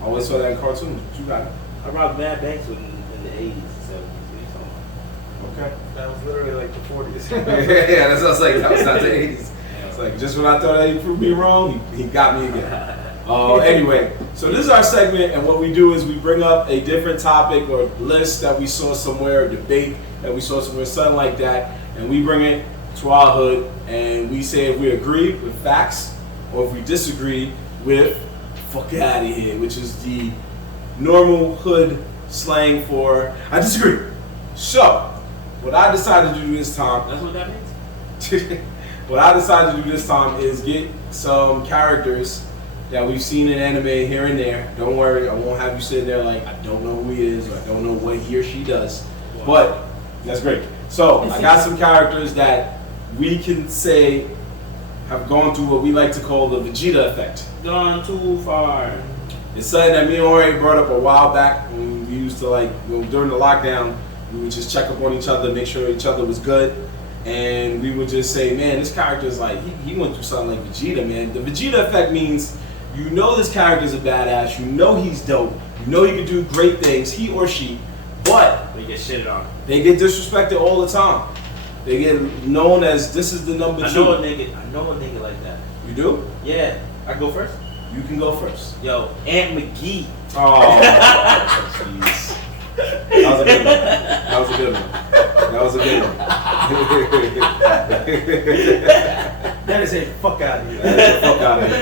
I always saw that in cartoons. But you got it. I robbed mad banks in the 80s and 70s. What are you talking about? Okay. That was literally like the 40s. Yeah, that's what I was like. That was not the 80s. It's like just when I thought that he proved me wrong, he got me again. Anyway, so this is our segment, and what we do is we bring up a different topic or list that we saw somewhere, or debate that we saw somewhere, something like that, and we bring it to our hood, and we say if we agree with facts or if we disagree with fuck out of here, which is the normal hood slang for I disagree. So, what I decided to do this time. That's what that means? What I decided to do this time is get some characters that we've seen in anime here and there. Don't worry, I won't have you sitting there like, I don't know who he is, or I don't know what he or she does. Wow. But, that's great. So, I got some characters that we can say have gone through what we like to call the Vegeta effect. Gone too far. It's something that me and Jorge brought up a while back when we used to during the lockdown, we would just check up on each other, make sure each other was good. And we would just say, man, this character is like, he went through something like Vegeta, man. The Vegeta effect means you know this character's a badass, you know he's dope, you know he can do great things, he or she, but We get shitted on. they get disrespected all the time. They get known as, this is the number I two. know a nigga like that. You do? Yeah. I go first? You can go first. Yo, Aunt McGee. Oh, jeez. That was a good one. That was a good one. That was a good one. That is a fuck out of here. Fuck out of here.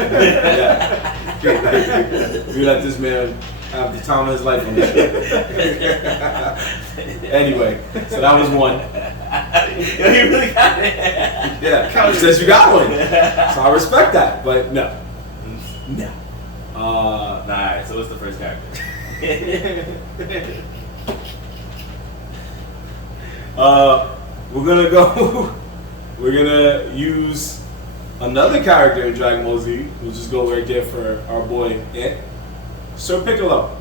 Yeah. We let this man have the time of his life on this show. Anyway, so that was one. Yo, he really got it. Yeah, he says you got one. So I respect that, but no. No. Alright, so what's the first character? We're gonna go. We're gonna use another character in Dragon Ball Z. We'll just go right there for our boy Ant. Sir Piccolo.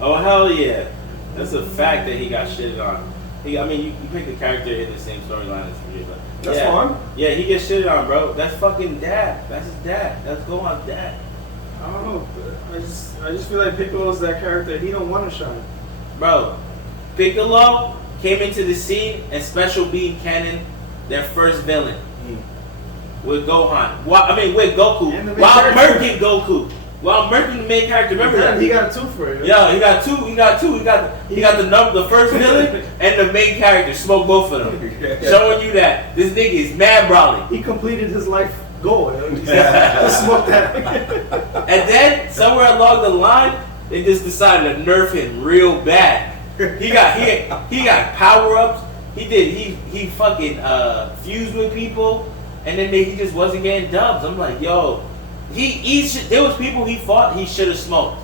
Oh hell yeah! That's a fact that he got shitted on. You pick the character in the same storyline as Vegeta. That's fine. Yeah, he gets shitted on, bro. That's fucking dad. That's his dad. That's Gohan's dad. I don't know. But I just feel like Piccolo's that character. He don't want to shine. Bro, Piccolo came into the scene and Special Beam Cannon, their first villain. With Gohan. With Goku. While murking Goku. While murking the main character. Remember that? He got a two for it. Yeah, he got two. He got the first villain and the main character. Smoke both of them. Showing you that this nigga is mad brawling. He completed his life goal. Just smoke that. And then somewhere along the line, they just decided to nerf him real bad. He got power ups. He fucking fused with people, and then he just wasn't getting dubs. I'm like, yo, there was people he fought he should have smoked,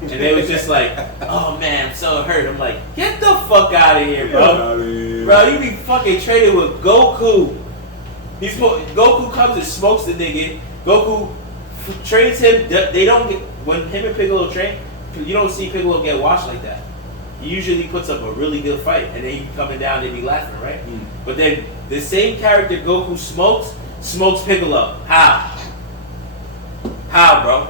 and they was just like, oh man, I'm so hurt. I'm like, get the fuck out of here, bro. Bro, you be fucking traded with Goku. Goku comes and smokes the nigga. Goku trains him. They don't get when him and Piccolo train. You don't see Piccolo get washed like that. He usually puts up a really good fight, and then he coming down, they be laughing, right? But then the same character Goku smokes Piccolo. How, bro?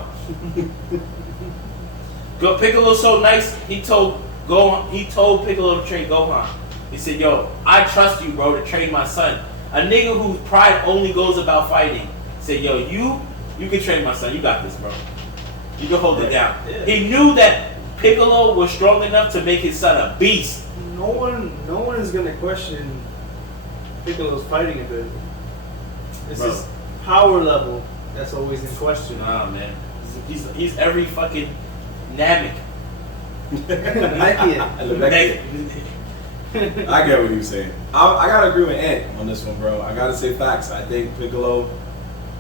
Piccolo's so nice. He told Piccolo to train Gohan. He said, "Yo, I trust you, bro, to train my son." A nigga whose pride only goes about fighting said, "Yo, you can train my son. You got this, bro. You can hold it down." Yeah. He knew that Piccolo was strong enough to make his son a beast. No one is gonna question Piccolo's fighting ability. It's Bro. his power level that's always in question. Nah, man. He's every fucking Namek. Namekian. I get what you're saying. I gotta agree with Ant on this one, bro. I gotta say facts. I think Piccolo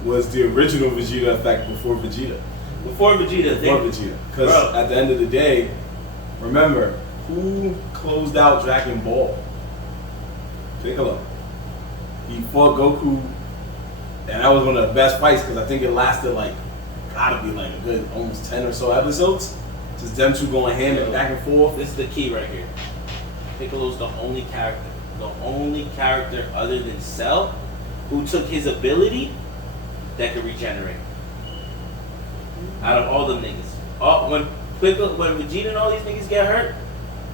was the original Vegeta effect before Vegeta. Before Vegeta. Because at the end of the day, remember, who closed out Dragon Ball? Piccolo. He fought Goku, and that was one of the best fights because I think it lasted gotta be a good almost 10 or so episodes. Just them two going hand back and forth. This is the key right here. Piccolo's the only character other than Cell who took his ability that could regenerate. Out of all them niggas. When Vegeta and all these niggas get hurt,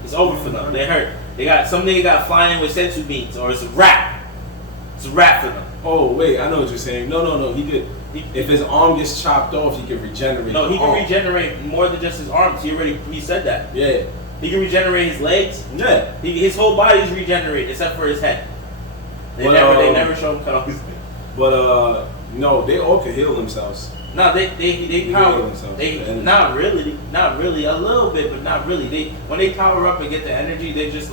it's over for them. They hurt. Some nigga got flying with sensu beans, or it's a wrap. It's a wrap for them. Oh wait, I know what you're saying. No, he could. If his arm gets chopped off, he can regenerate. No, he can regenerate more than just his arms. He said that. Yeah. He can regenerate his legs. Yeah. His whole body's regenerated except for his head. They never show him cut off his head. But no, they all could heal themselves. No, they power. heal themselves. Not really, a little bit, but not really. When they power up and get the energy, they just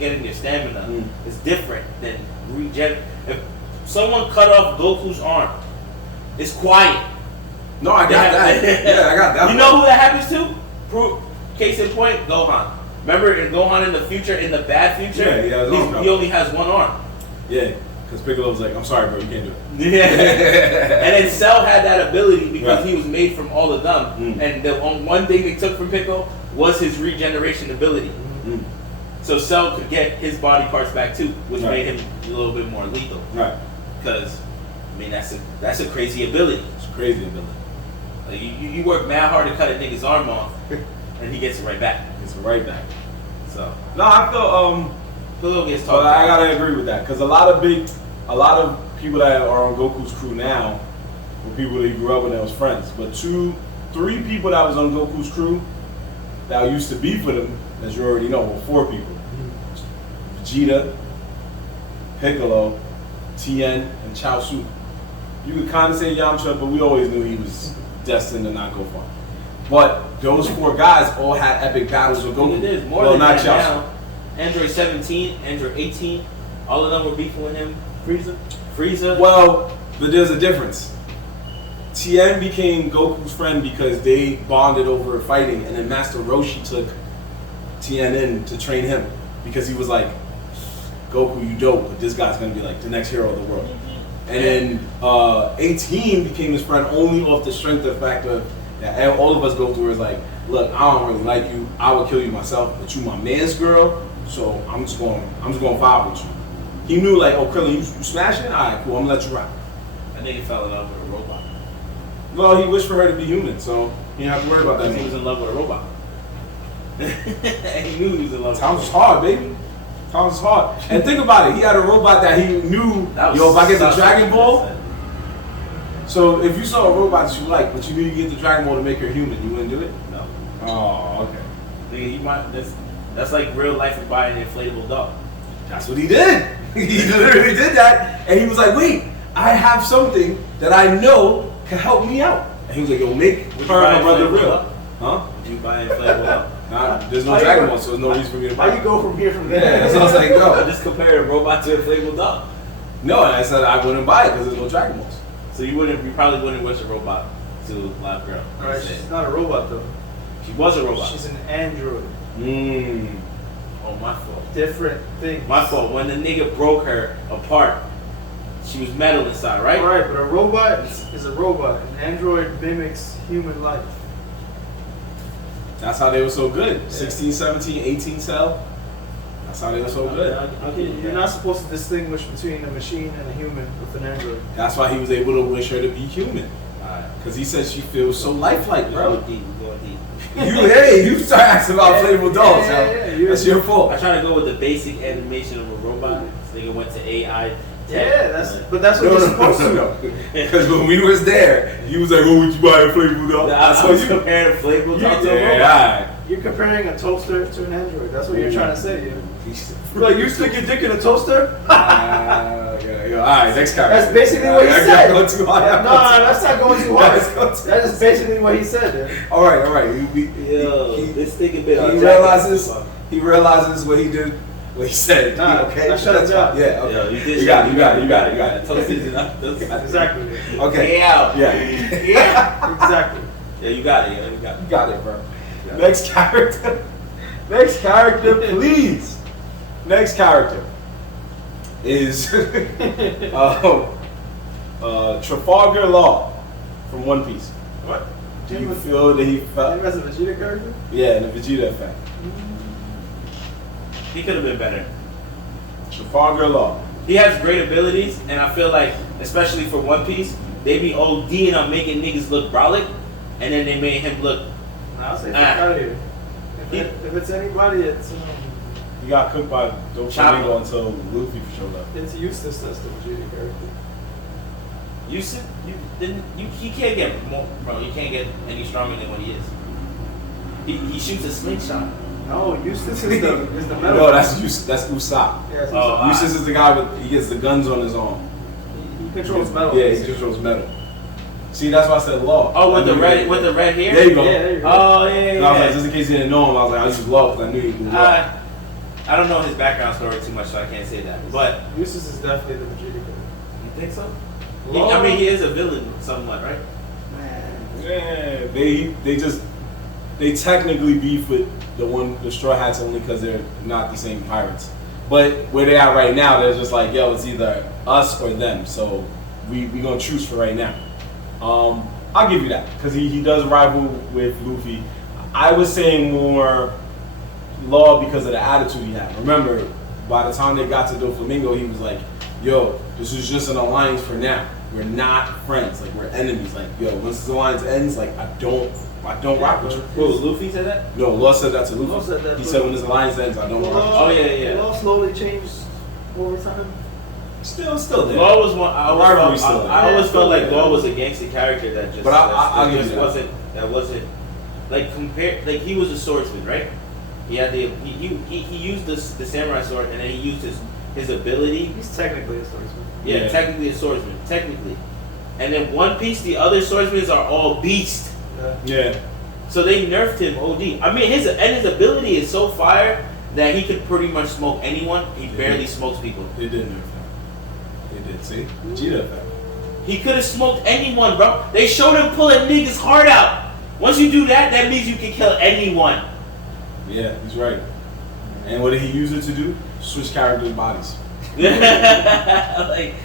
getting their stamina. It's different than regen. If someone cut off Goku's arm, it's quiet. No, I got that. Yeah, I got that. You know who that happens to? Case in point, Gohan. Remember in Gohan in the future, in the bad future, he only has one arm. Yeah, because Piccolo was like, I'm sorry, bro, you can't do it. Yeah. And then Cell had that ability because he was made from all of them. And the one thing they took from Piccolo was his regeneration ability. So Cell could get his body parts back too, which made him a little bit more lethal. Right. Because, that's a crazy ability. It's a crazy ability. You work mad hard to cut a nigga's arm off, and he gets it right back. Gets it right back. So. No, I feel Piccolo gets but talked I gotta agree with that because a lot of people that are on Goku's crew now were people that he grew up with and was friends. But 3 people that was on Goku's crew that used to be for them, as you already know, were 4 people: Vegeta, Piccolo, Tien, and Chaozu. You could kind of say Yamcha, but we always knew he was destined to not go far. But those 4 guys all had epic battles with Goku. It is more well, than not that Chaozu. now. Android 17, Android 18, all of them were beefing with him. Frieza. Well, but there's a difference. Tien became Goku's friend because they bonded over fighting, and then Master Roshi took Tien in to train him because he was like, Goku, you dope, but this guy's gonna be like the next hero of the world. And then 18 became his friend only off the strength of the fact that all of us go through is like, look, I don't really like you. I would kill you myself, but you my man's girl, so I'm just going vibe with you. He knew like, oh, Krillin, you smashing? All right, cool. I'm gonna let you rock. I think he fell in love with a robot. Well, he wished for her to be human, so he didn't have to worry about that. Because he was in love with a robot. And he knew he was in love with a Times robot. is hard, baby. Times is hard. And think about it. He had a robot that he knew, yo, if I get the Dragon Ball. So if you saw a robot that you like, but you knew you get the Dragon Ball to make her human, you wouldn't do it? No. Oh, okay. Nigga, that's like real life of buying an inflatable dog. That's what he did. He literally did that. And he was like, wait, I have something that I know can help me out. And he was like, yo, make Would you her buy and my brother inflatable real. dog? Huh? Did you buy an inflatable dog? Nah, there's no How you Dragon go- Ball, so there's no reason for me to buy How it. you go from here from there? Yeah, that's what I was like, I no. just compared a robot to an inflatable dog. No, and I said I wouldn't buy it because there's no Dragon Balls. So you probably wouldn't wish a robot to Live Girl. Alright, she's not a robot though. She was a robot. She's an android. Oh, my fault. Different thing. My fault. When the nigga broke her apart, she was metal inside, right? Alright, but a robot is a robot. An android mimics human life. That's how they were so good. 16, 17, 18 cell. That's how they were so good. I'll give you You're that. not supposed to distinguish between a machine and a human with an android. That's why he was able to wish her to be human. Alright. Because he said she feels so lifelike, We're bro. going deep. We're going deep. You start asking about playable dolls, yeah. That's your I fault. try to go with the basic animation of a robot. This nigga went to AI. Yeah, that's what you're supposed to. No. Because when we was there, he was like, "Oh, would you buy a playable doll?" That's what you comparing a flavor dog to a robot. Yeah, You're comparing a toaster to an android. That's what you're trying to say. Yeah. alright. Like, you stick your dick in a toaster? Yeah. Alright, next character. That's basically what he said. Going too high. No, that's not going too hard. Let's go to- That is basically what he said. Yeah. All right. Yo, this nigga been on He realizes what he did, what he said. Nah, okay, I shut it that's down. fine. Yeah, okay. Yo, you did You got it. Toasted enough. Exactly. Okay. Yeah. Yeah. Yeah. Exactly. Yeah, you got it. Yeah, you got it. You got it, bro. Next character. Next character, please. Next character is Trafalgar Law from One Piece. What? Do you feel that he felt? Him as a Vegeta character? Yeah, the Vegeta effect. He could have been better. Trafalgar Law. He has great abilities, and I feel like, especially for One Piece, they be ODing on making niggas look brolic, and then they made him look. Nah, I'll say fuck out of here. If it's anybody, it's He got cooked by Doflamingo until Luffy showed up. it's Eustace that's the Vegeta character. You can't get more, bro. You can't get any stronger than what he is. He shoots a slingshot. No, Eustace is the metal. No, that's Usopp. Yeah, it's Oh, Eustace is the guy with he gets the guns on his arm. he controls metal. Yeah, he controls metal. See, that's why I said Law. Oh, with I the knew red, he- with the red hair. There you go. Yeah, there you go. Oh yeah, And I was like, just in case you didn't know him, I was like, I just Law because I knew he was Law. I don't know his background story too much, so I can't say that. But Eustace is definitely the Vegeta character. you think so? Law- I mean, he is a villain somewhat, right? Yeah, they technically beef with the Straw Hats only because they're not the same pirates. But where they are right now, they're just like, yo, it's either us or them. So we gonna choose for right now. I'll give you that because he does rival with Luffy. I was saying more Law because of the attitude he had. Remember, by the time they got to Doflamingo, he was like, yo, this is just an alliance for now. We're not friends. Like, we're enemies. Like, yo, once this alliance ends, like, I don't rock with you. Who, Luffy said that? No, Law said that to Luffy. Law said that He to said Luffy. when this alliance ends, I don't rock Oh, yeah. Law slowly changed over time. with you. Still there. Law was one. I Rivalry's always still felt, there. I always Yeah, felt like still Law there. was a gangster character that just. But I'll give just you that. wasn't like compared. Like he was a swordsman, right? He had he used the samurai sword, and then he used his ability. He's technically a swordsman. Yeah, Yeah. technically a swordsman, technically. And then One Piece, the other swordsmen are all beast. Yeah. Yeah. So they nerfed him OD. I mean, his ability is so fire that he could pretty much smoke anyone. He barely smokes people. They did nerf him. They did. See? Vegeta effect. He could have smoked anyone, bro. They showed him pulling niggas' heart out. Once you do that, that means you can kill anyone. Yeah, he's right. And what did he use it to do? Switch characters' bodies. Like,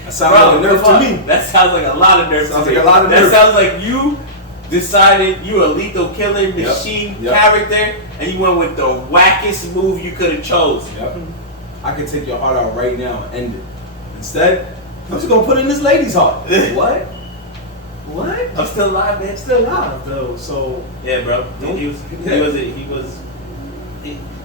that sounds like a nerf to me. That sounds like a lot of nerf. Sounds like a lot of nerf. That sounds like you decided you a lethal killer machine character, and you went with the wackest move you could have chose. Yep. I could take your heart out right now and end it. Instead, I'm just gonna put it in this lady's heart. What? What? I'm still alive, man. Still alive though. So yeah, bro. He was.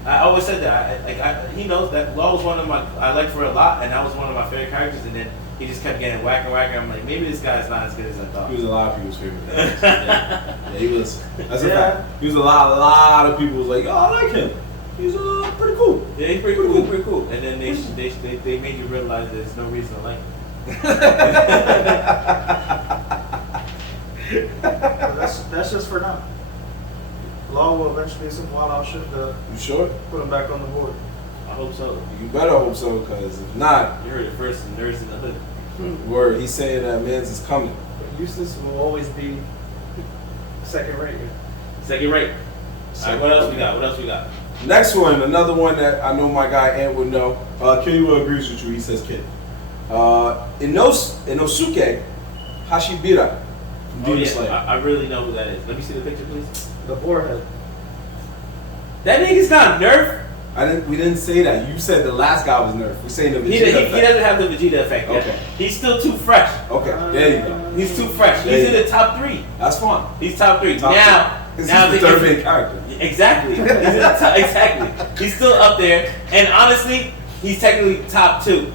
I always said that. He knows that Law was one of my I liked for a lot, and that was one of my favorite characters. And then he just kept getting whack and whack. And I'm like, maybe this guy's not as good as I thought. He was a lot of people's favorite character. Yeah, he was. That's a fact. He was a lot of people was like, oh, I like him. He's pretty cool. Yeah, he's pretty cool. And then they made you realize there's no reason to like him. That's just for now. Law will eventually do some wild out shit to You sure? put him back on the board. I hope so. You better hope so, because if not, You heard it first in Nerdz in the Hood. word, he's saying that man's is coming. But Eustace will always be second rate. Second rate. Alright, what else we got? Next one, another one that I know my guy Ant would know. Kid agrees with you. He says Kid. Inosuke Hashibira. Oh Demon yeah, Slayer. I really know who that is. Let me see the picture, please. The forehead. That nigga's not nerf. We didn't say that. You said the last guy was nerfed. We're saying the Vegeta He effect. doesn't have the Vegeta effect yet. Okay. He's still too fresh. Okay, there you go. He's too fresh. There He's you in go. the top 3. That's fine. He's top 3. Top now, two. 'Cause now he's the third main character. Exactly. He's in the top, exactly. He's still up there, and honestly, he's technically top 2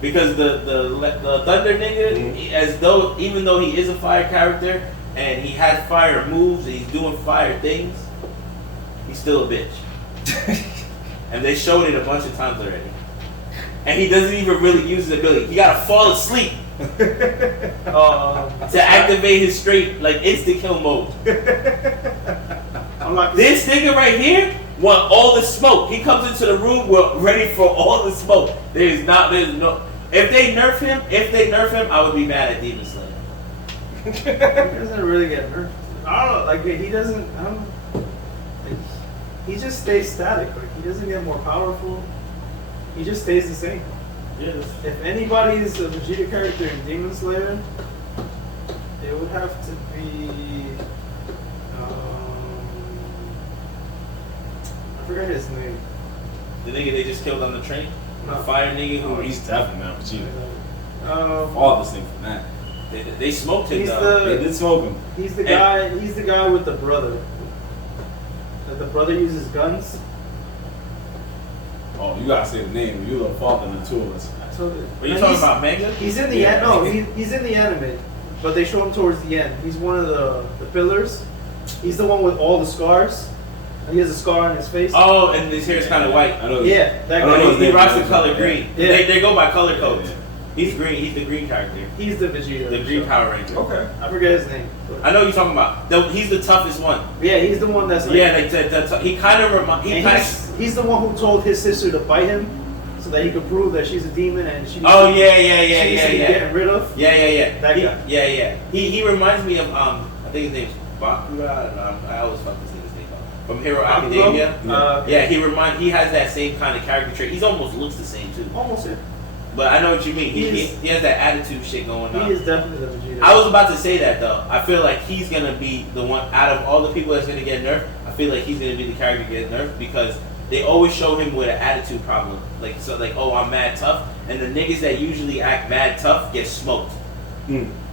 because the Thunder nigga, even though he is a fire character and he has fire moves and he's doing fire things, he's still a bitch. And they showed it a bunch of times already. And he doesn't even really use his ability. He gotta fall asleep to activate his straight like insta kill mode. This nigga right here want all the smoke. He comes into the room ready for all the smoke. There's no. If they nerf him, I would be mad at Demon Slayer. He doesn't really get nerfed. I don't know. Like he doesn't. I don't. Like, he just stays static. Like he doesn't get more powerful. He just stays the same. Yes. If anybody is a Vegeta character in Demon Slayer, it would have to be. I forgot his name. The nigga they just killed on the train? No. The fire nigga who He's definitely not Vegeta. Um, All this thing from that. they smoked him He's though. They did smoke him. He's the guy. He's the guy with the brother. That the brother uses guns. Oh, you gotta say the name. You're the fault in the two of us. So, What are you talking about, manga? He's in the he's in the anime, but they show him towards the end. He's one of the pillars. He's the one with all the scars. He has a scar on his face. Oh, and his hair is kind of white. I know. Yeah, that I don't know guy. his He name. rocks the color green. Yeah. They go by color codes. Yeah. He's green. He's the green character. He's the Vegeta. The green Power Ranger. Okay. I forget his name. I know what you're talking about. He's the toughest one. Yeah, he's the one that's like. Yeah, like he kind of He's the one who told his sister to fight him, so that he could prove that she's a demon and she. Oh she needs to be getting rid of. Yeah. That guy. Yeah. He reminds me of I think his name's Bakura. I always fuck this nigga's name up. From Hero Academia. Yeah, he has that same kind of character trait. He almost looks the same too. Almost it. But I know what you mean. He has that attitude shit going on. He is definitely the Vegeta. I was about to say that though. I feel like he's gonna be the one out of all the people that's gonna get nerfed. I feel like he's gonna be the character to get nerfed because they always show him with an attitude problem. Like oh, I'm mad tough, and the niggas that usually act mad tough get smoked.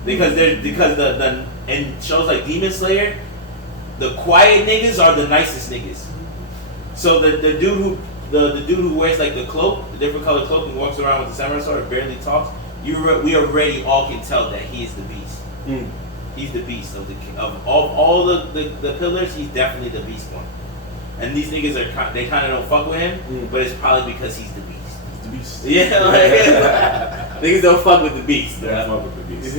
Because the in shows like Demon Slayer, the quiet niggas are the nicest niggas. So the dude who wears like the cloak, the different color cloak, and walks around with the samurai sword and barely talks, we already all can tell that he is the beast. He's the beast of all the pillars. He's definitely the beast one. And these niggas they kind of don't fuck with him, but it's probably because he's the beast. He's the beast. Yeah, like, niggas don't fuck with the beast. Don't fuck with the beast.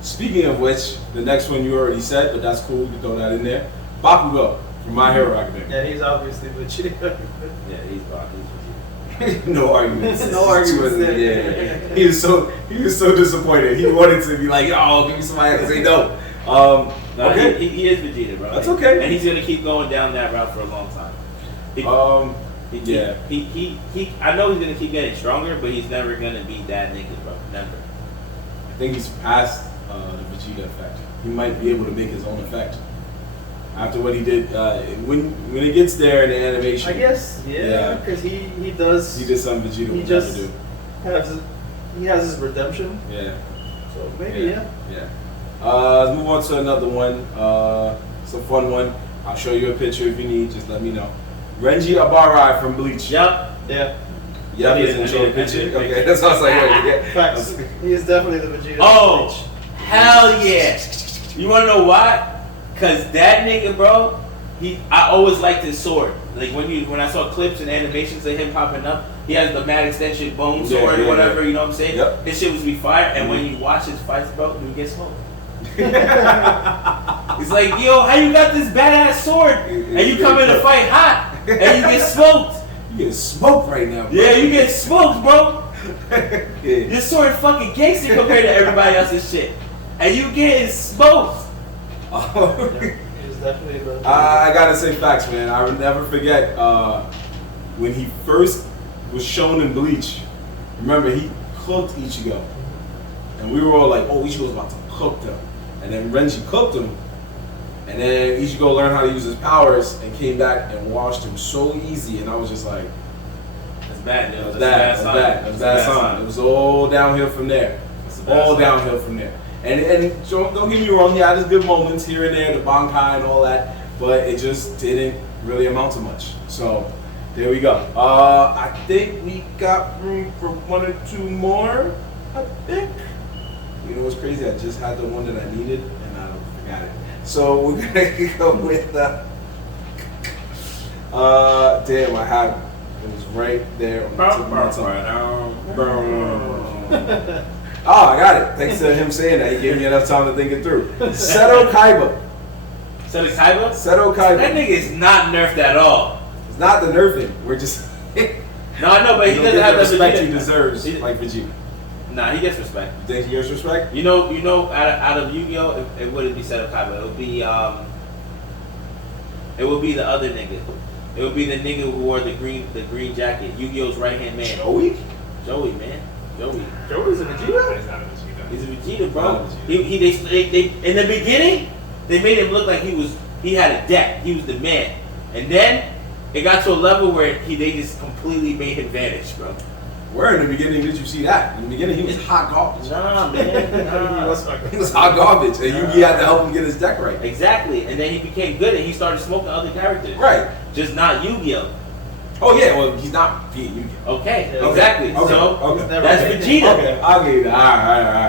Speaking of which, the next one you already said, but that's cool. You can throw that in there. Bakugo from My Hero Academia. Yeah, he's obviously Vegeta. Yeah, he's Vegeta. No arguments. No arguments there. Yeah. He was so disappointed. He wanted to be like, oh, give me somebody else to say no. No, Okay. he is Vegeta, bro. That's okay. And he's gonna keep going down that route for a long time. He, Yeah. He I know he's gonna keep getting stronger, but he's never gonna be that nigga, bro. Never. I think he's past the Vegeta effect. He might be able to make his own effect. After what he did, when it gets there in the animation, I guess, yeah, because he does. He did something Vegeta He would just never do. he has his redemption. Yeah. So maybe yeah. Let's move on to another one. It's a fun one. I'll show you a picture if you need. Just let me know. Renji Abarai from Bleach. Yup. Yeah. Yep, I isn't did show a a picture. picture. Okay, that's what I was like. Yeah. Facts. He is definitely the Vegeta. Oh, hell yeah! You wanna know why? Cause that nigga, bro, I always liked his sword. Like when I saw clips and animations of him popping up, he has the mad extension bone sword or whatever. You know what I'm saying? Yep. His shit was be fire. And when you watch his fights, bro, you get smoked. It's like, yo, how you got this badass sword and you come in to fight hot and you get smoked? You get smoked right now, bro. Yeah, you get smoked, bro. Yeah. This sword fucking gangster compared to everybody else's shit, and you getting smoked. He's definitely the. I gotta say facts, man. I would never forget when he first was shown in Bleach. Remember, he cooked Ichigo, and we were all like, "Oh, Ichigo's about to cook them." And then Renji cooked him, and then Ichigo learned how to use his powers and came back and washed him so easy. And I was just like, That's bad, yo. "That's That's bad. a That's sign. bad. That's That's bad a sign." It was all downhill from there. That's a bad All sign. downhill from there. And don't get me wrong, he had his good moments here and there, the Bankai and all that, but it just didn't really amount to much. So there we go. I think we got room for one or two more. I think. You know what's crazy? I just had the one that I needed and I forgot it. So we're gonna go with damn, I had it. It was right there on the tip of my tongue. Oh, I got it. Thanks to him saying that, he gave me enough time to think it through. Seto Kaiba. Seto Kaiba? Seto Kaiba. That nigga is not nerfed at all. It's not the nerfing. We're just. No, I know, but he don't doesn't get have the the respect Vegeta. he deserves, He- like Vegeta. Nah, he gets respect. You think he gets respect? You know, out of Yu-Gi-Oh, it wouldn't be Seto Kaiba. It would be the other nigga. It would be the nigga who wore the green jacket. Yu-Gi-Oh's right hand man. Joey? Joey, man. Joey. Joey's a Vegeta? He's a Vegeta, bro. They in the beginning, they made him look like he had a deck. He was the man. And then it got to a level where they just completely made him vanish, bro. Where in the beginning did you see that? In the beginning, he was hot garbage. Nah, man. Nah. He was hot garbage, and Yugi had to help him get his deck right. Exactly. And then he became good and he started smoking other characters. Right. Just not Yu-Gi-Oh. Oh, yeah, well, he's not being Yu-Gi-Oh. Okay, Okay. exactly. Okay. So Okay. that's Vegeta. Okay, I'll give you that. All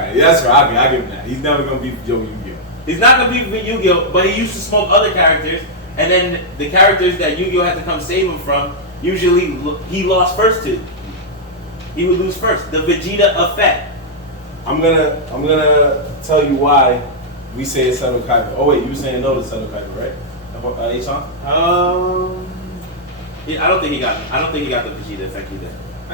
right. That's right. I'll give him that. He's never going to be Yu-Gi-Oh. He's not gonna be Yu-Gi-Oh, but he used to smoke other characters, and then the characters that Yu-Gi-Oh had to come save him from, usually he lost first to. He would lose first. The Vegeta effect. I'm gonna tell you why we say it's Seto Kaiba. Oh wait, you were saying no to Seto Kaiba, right? Achan? I don't think he got the Vegeta effect either.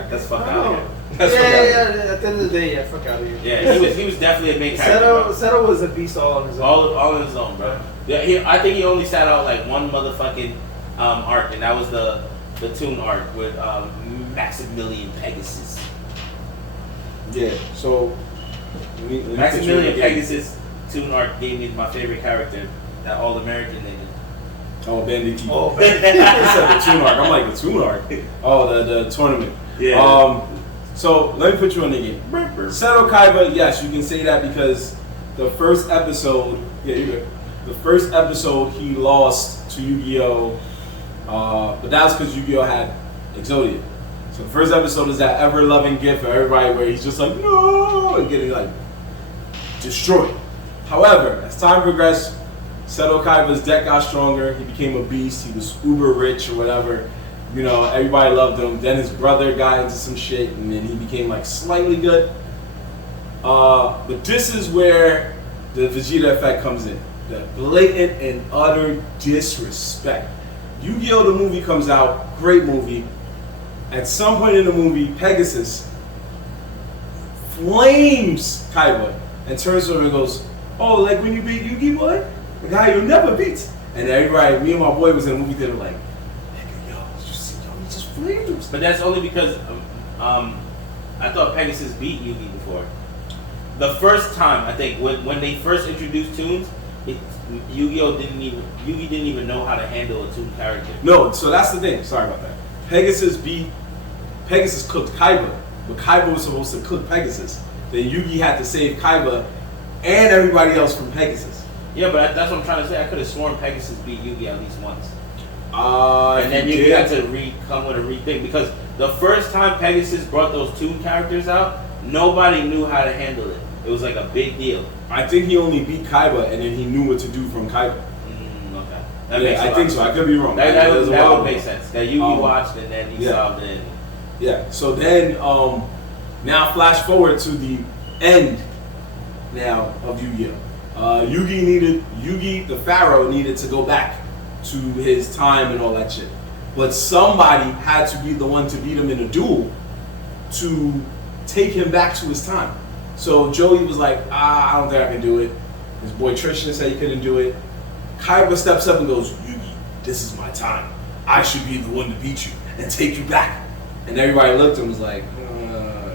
That's fuck out of here. That's yeah, what at the end of the day, yeah, fuck out of here. Yeah, he was definitely a main character. Seto was a beast all on his own. All on his own, bro. Yeah, I think he only sat out like one motherfucking arc, and that was the Toon arc with Maximilian Pegasus. Yeah. So Maximilian Pegasus Toon arc gave me my favorite character, that all American nigga. Oh, Bandiki. Oh, I said the Toon arc. I'm like the Toon arc. Oh, the tournament. Yeah. So let me put you on the game. Seto Kaiba, yes, you can say that because the first episode, yeah, you're good. The first episode he lost to Yu-Gi-Oh, but that was because Yu-Gi-Oh had Exodia. So the first episode is that ever-loving gift for everybody where he's just like, no, and getting like destroyed. However, as time progressed, Seto Kaiba's deck got stronger. He became a beast. He was uber rich or whatever. You know, everybody loved him. Then his brother got into some shit, and then he became like slightly good. But this is where the Vegeta effect comes in. the blatant and utter disrespect. Yu-Gi-Oh! The movie comes out, great movie. At some point in the movie, Pegasus flames Kaiba and turns over and goes, "Oh, like when you beat Yu-Gi, boy? The guy you never beat." And everybody, me and my boy was in the movie theater like, "Nigga, yo, you see, yo, he just flamed him." But that's only because I thought Pegasus beat Yugi before. The first time, I think, when they first introduced tunes, Yu-Gi-Oh didn't even know how to handle a tune character. No, so that's the thing. Sorry about that. Pegasus cooked Kaiba, but Kaiba was supposed to cook Pegasus. Then Yugi had to save Kaiba and everybody else from Pegasus. Yeah, but that's what I'm trying to say. I could have sworn Pegasus beat Yugi at least once. And then you Yugi had to come with a rethink because the first time Pegasus brought those tune characters out, nobody knew how to handle it. It was like a big deal. I think he only beat Kaiba and then he knew what to do from Kaiba. Okay. I think so. I could be wrong. That would make sense. That Yugi watched and then he solved it. Yeah. So then, now flash forward to the end now of Yu-Gi-Oh. Yugi the Pharaoh needed to go back to his time and all that shit. But somebody had to be the one to beat him in a duel to take him back to his time. So Joey was like, I don't think I can do it. His boy Tristan said he couldn't do it. Kaiba steps up and goes, Yugi, this is my time. I should be the one to beat you and take you back. And everybody looked and was like, nah,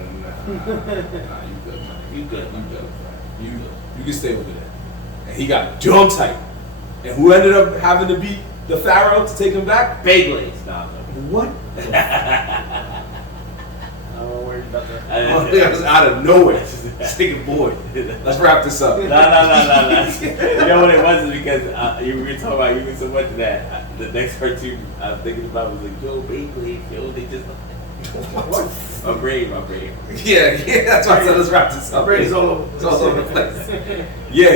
you good. You can stay over there. And he got dumb tight. And who ended up having to beat the Pharaoh to take him back? Beyblades. Nah, what? I'm worried about that. That was out of nowhere. Sticking boy. Let's wrap this up. No. You know what it was? Is because you were talking about Yugi so much that the next cartoon I was thinking about was like, yo, Beyblade, yo, they just. What? My brain. Yeah, that's why I said let's wrap this up. My brain's all It's all over the place. Yeah,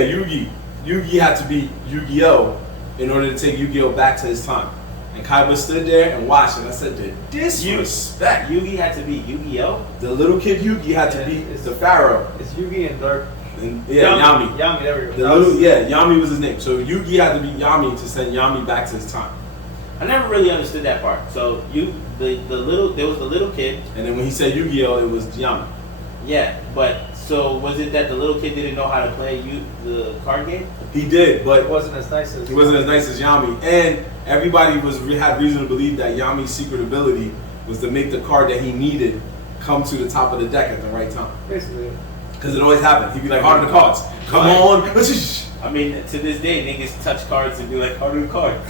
Yugi had to beat Yu-Gi-Oh! In order to take Yu-Gi-Oh! Back to his time. And Kaiba stood there and watched, and I said, the disrespect. Yugi had to beat Yu-Gi-Oh! The little kid Yugi had to beat the Pharaoh. It's Yugi and Dark. And, Yami. Yami, there we go. Yami was his name. So Yugi had to beat Yami to send Yami back to his time. I never really understood that part. So there was the little kid. And then when he said Yu-Gi-Oh! It was Yami. Yeah, but so was it that the little kid didn't know how to play the card game? He did, but It wasn't as nice as Yami. And everybody had reason to believe that Yami's secret ability was to make the card that he needed come to the top of the deck at the right time. Basically. Because it always happened. He'd be like, heart of the cards. Come on. I mean, to this day, niggas touch cards and be like, heart of the card.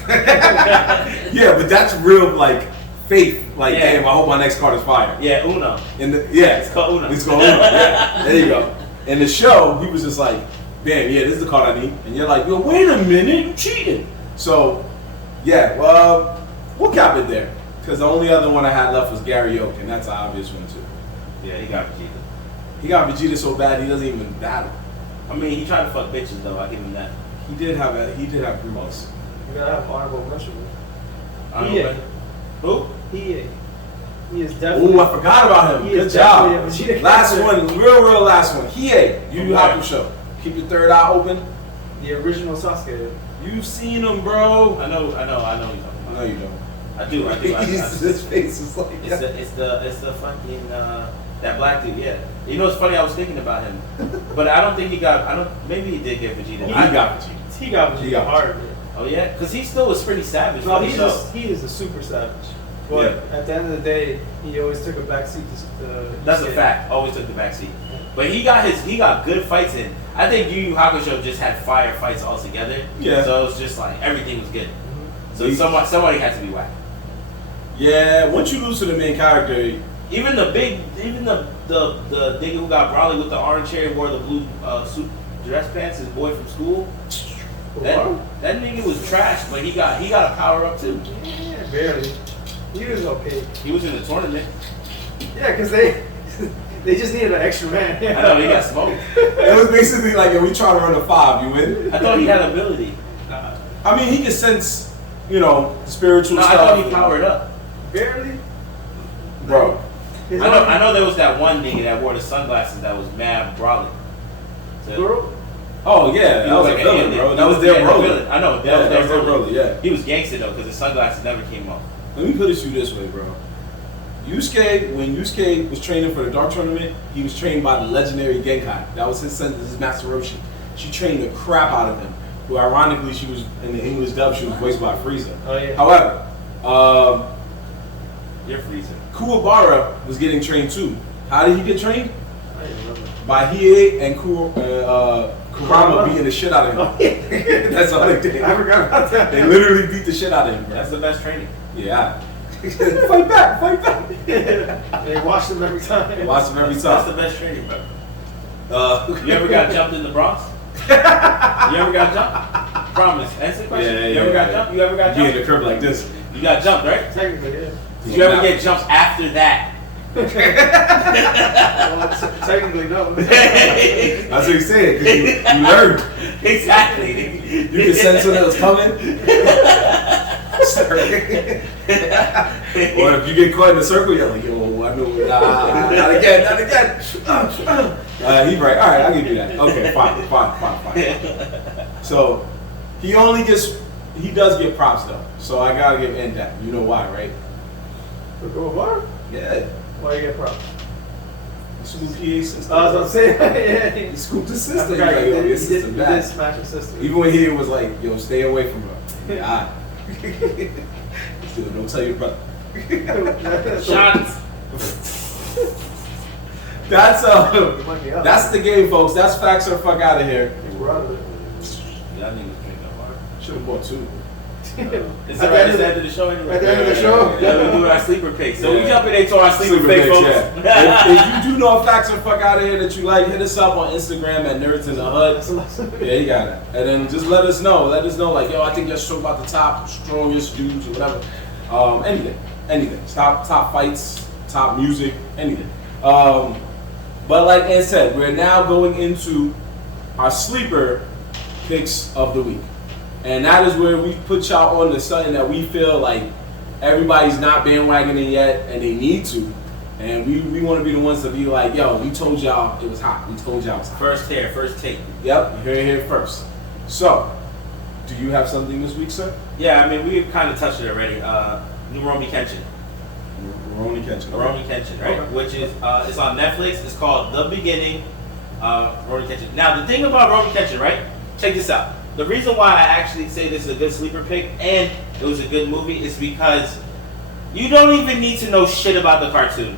Yeah, but that's real, like, faith. Like, damn, I hope my next card is fire. Yeah, Uno. It's called Uno. It's called Uno. Yeah, there you go. In the show, he was just like, damn, yeah, this is the card I need. And you're like, yo, wait a minute, you cheating. So, yeah, well, we'll cap it there. Because the only other one I had left was Gary Oak, and that's an obvious one, too. Yeah, he got Vegeta. He got Vegeta so bad he doesn't even battle. I mean, he tried to fuck bitches, though. I'll give him that. He did have Grimos. You gotta have honorable mention. Who? He is definitely. Ooh, I forgot about him. He Good is job. definitely a Vegeta Last character. one, real last one. Hiei, Yu Yu Okay. Hakusho. Keep your third eye open. The original Sasuke. You've seen him, bro. I know what you're talking about. No, you don't. I do. His face is like It's the fucking that black dude. Yeah. You know, it's funny. I was thinking about him, but I don't think he got. Maybe he did get Vegeta. He got Vegeta. He got Vegeta hard. Oh yeah, because he still was pretty savage. No, for the show. he is a super savage. But at the end of the day, he always took a backseat to That's a fact. Always took the back seat. But he got good fights in. I think Yu Yu Hakusho just had fire fights altogether. Yeah. So it was just like everything was good. Mm-hmm. So somebody had to be whacked. Yeah, once you lose to the main character, Even the nigga who got Brawley with the orange hair and wore the blue suit dress pants, his boy from school. That nigga was trash, but he got a power up too. Yeah, barely. He was okay. He was in the tournament. Yeah, because they just needed an extra man. I know he got smoked. it was basically like, we trying to run a 5, you win? I thought he had ability. I mean, he can sense, spiritual No, stuff. I thought he powered up. Barely. Bro. I know there was that one nigga that wore the sunglasses that was mad Brawley. Girl? Oh yeah, that was a villain, bro. That was their Broly. I know. That was their Broly. Yeah. He was gangster though, because his sunglasses never came off. Let me put it to you this way, bro. Yusuke, when Yusuke was training for the Dark Tournament, he was trained by the legendary Genkai. That was his son, his Master Roshi. She trained the crap out of him. Who, ironically, she was in the English dub. She was voiced by Frieza. Oh yeah. However, You're freezing. Kuwabara was getting trained too. How did he get trained? I didn't remember. By Hiei and Kurama beating the shit out of him. That's all they did. I forgot about that. They literally beat the shit out of him, bro. That's the best training. Yeah. Fight back, fight back. They watched them every time. Watch him every That's time. the best training, bro. You ever got jumped in the Bronx? You ever got jumped? Promise. Answer the question. Yeah, you ever got jumped? You ever got Be in jumped? the curb like this. You got jumped, right? Technically, yeah. Did you ever get jumped after that? Well, technically, no. That's what you said, because you learned. Exactly. You could sense when it was coming. Or if you get caught in the circle, you're like, yo, I know, not again, not again. He's right. All right, I'll give you that. Okay, fine. So he does get props though. So I gotta give N that. You know why, right? For Graba? Yeah. Why you get props? He scooped PA system. I was gonna say, yeah. He scooped the I system. forgot He's like, you yo, did, this you system did bad. smash the system. Even when he was like, yo, stay away from her. Yeah, don't tell your brother. Shots. That's Might be up. that's the game, folks. That's facts or fuck out of here. We're out of it. Y'all niggas drink that water. Should have bought two. It's alright, it's the end of the show anyway. At the end of the show? Yeah, we do our sleeper picks. So we Yeah. jump into our sleeper pick, picks, folks. yeah. if you do know facts or fuck out of here that you like, hit us up on Instagram at Nerdz in the Hood. Yeah, you got it. And then just let us know. Let us know, like, yo, I think let's talk about the top strongest dudes or whatever. Anything. Top fights, top music, anything. But like Ann said, we're now going into our sleeper picks of the week. And that is where we put y'all on to something that we feel like everybody's not bandwagoning yet and they need to. And we want to be the ones to be like, yo, we told y'all it was hot. We told y'all it was hot. First take. Yep, you heard it here first. So, do you have something this week, sir? Yeah, I mean, we kind of touched it already. Rurouni Kenshin. Rurouni Kenshin. Rurouni Kenshin, right? Okay. Which is it's on Netflix. It's called The Beginning. Rurouni Kenshin. Now, the thing about Rurouni Kenshin, right? Check this out. The reason why I actually say this is a good sleeper pick and it was a good movie is because you don't even need to know shit about the cartoon.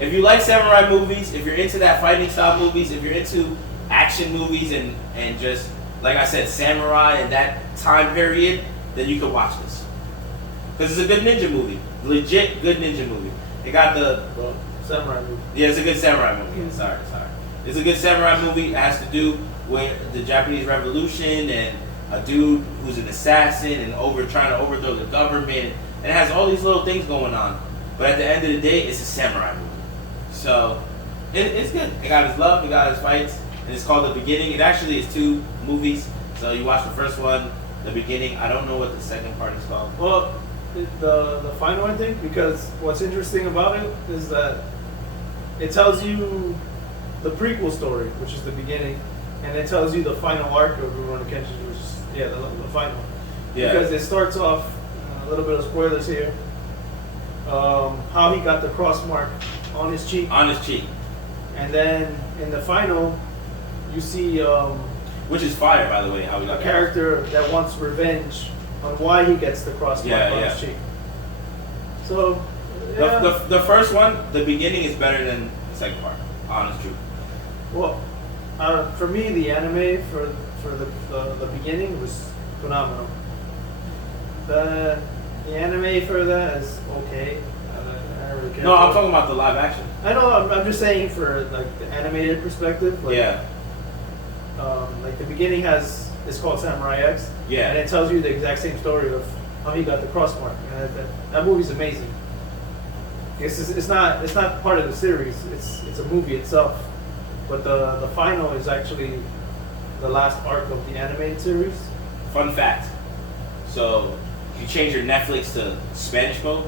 If you like samurai movies, if you're into that fighting style movies, if you're into action movies and just, like I said, samurai and that time period, then you can watch this. Because it's a good ninja movie. Legit good ninja movie. It got the... Samurai movie. Yeah, it's a good samurai movie. Sorry. It's a good samurai movie. It has to do with the Japanese Revolution and a dude who's an assassin and trying to overthrow the government. And it has all these little things going on. But at the end of the day, it's a samurai movie. So it's good. It got his love, it got his fights, and it's called The Beginning. It actually is 2 movies. So you watch the first one, The Beginning. I don't know what the second part is called. Well, the final one, I think, because what's interesting about it is that it tells you the prequel story, which is the beginning, and it tells you the final arc of Rurouni Kenshin, which is the final. Yeah. Because it starts off a little bit of spoilers here. How he got the cross mark on his cheek, and then in the final, you see Which is fire, by the way. How we got a character that wants revenge on why he gets the cross mark on his cheek. So, yeah. The first one, The Beginning, is better than the second part. Honest truth. Well, for me, the anime for the beginning was phenomenal. The anime for that is okay. I don't really care. No, I'm talking about the live action. I know. I'm just saying for like the animated perspective. Like, Yeah. Like the beginning it's called Samurai X. Yeah. And it tells you the exact same story of how he got the cross mark. And that movie's amazing. It's not part of the series. It's a movie itself. But the final is actually the last arc of the animated series. Fun fact. So you change your Netflix to Spanish mode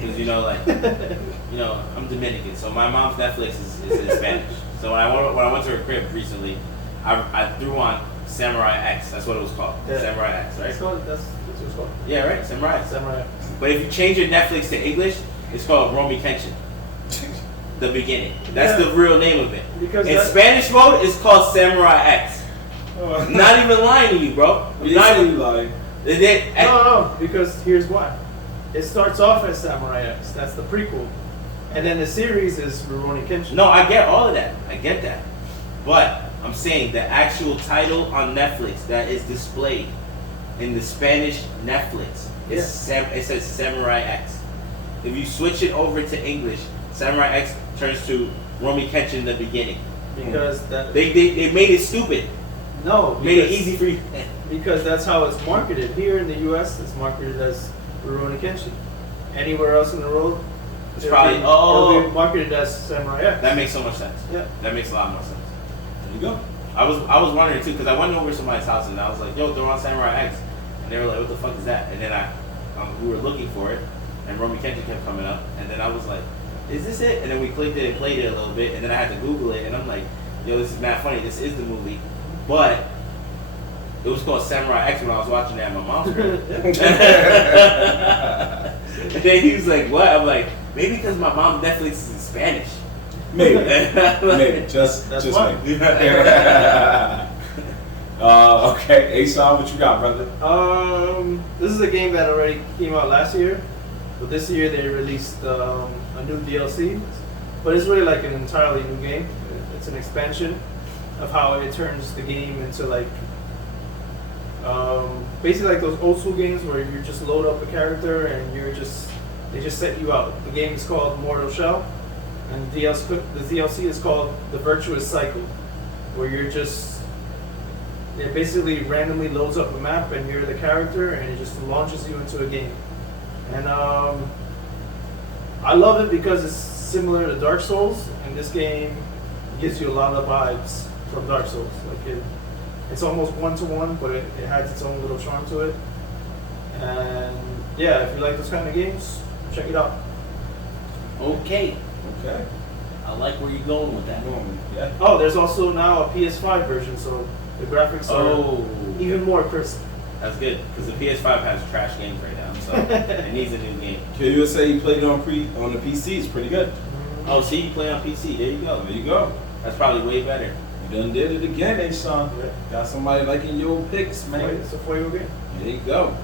because I'm Dominican, so my mom's Netflix is in Spanish. So when I went to her crib recently, I I threw on Samurai X. That's what it was called. Yeah. Samurai X, right? That's what it's called. Yeah, right. Samurai. Samurai. But if you change your Netflix to English, it's called Romy Kenshin. The beginning. That's the real name of it. Because in Spanish mode, it's called Samurai X. Not even lying to you, bro. Not even lying. No, because here's why. It starts off as Samurai X. That's the prequel. And then the series is Rurouni Kenshin. No, I get all of that. I get that. But I'm saying the actual title on Netflix that is displayed in the Spanish Netflix it says Samurai X. If you switch it over to English, Samurai X turns to Romy Kenshin the beginning. Because they made it stupid. No, Made it easy for you. Because that's how it's marketed. Here in the US it's marketed as Rurouni Kenshin. Anywhere else in the world It's it'll probably be marketed as Samurai X. That makes so much sense. Yeah. That makes a lot more sense. There you go. I was wondering too because I went over to somebody's house and I was like, "Yo, they're on Samurai X," and they were like, "What the fuck is that?" And then we were looking for it, and Romy Kenshin kept coming up, and then I was like, "Is this it?" And then we clicked it and played it a little bit, and then I had to Google it, and I'm like, "Yo, this is mad funny. This is the movie," but it was called Samurai X when I was watching it at my mom's crib. And then he was like, "What?" I'm like, "Maybe because my mom Netflix is in Spanish." Maybe. Maybe. Just That's just why. maybe. Okay, Asan, what you got, brother? This is a game that already came out last year, but this year they released a new DLC. But it's really like an entirely new game. It's an expansion of how it turns the game into like basically like those old school games where you just load up a character and they just set you out. The game is called Mortal Shell, and the DLC is called The Virtuous Cycle, where it basically randomly loads up a map and you're the character and it just launches you into a game. And I love it because it's similar to Dark Souls, and this game gives you a lot of vibes from Dark Souls. Like it's almost one-to-one, but it has its own little charm to it. And yeah, if you like those kind of games, check it out. Okay. Okay. I like where you're going with that. Yeah. Oh, there's also now a PS5 version, so the graphics are even more crisp. That's good because the PS5 has trash games right now, so it needs a new game. Kid, you would say you played it on the PC. It's pretty good. Oh, see, you play on PC. There you go. There you go. That's probably way better. You done did it again, Asan. Yeah. Got somebody liking your picks, man. It's a foil game. There you go.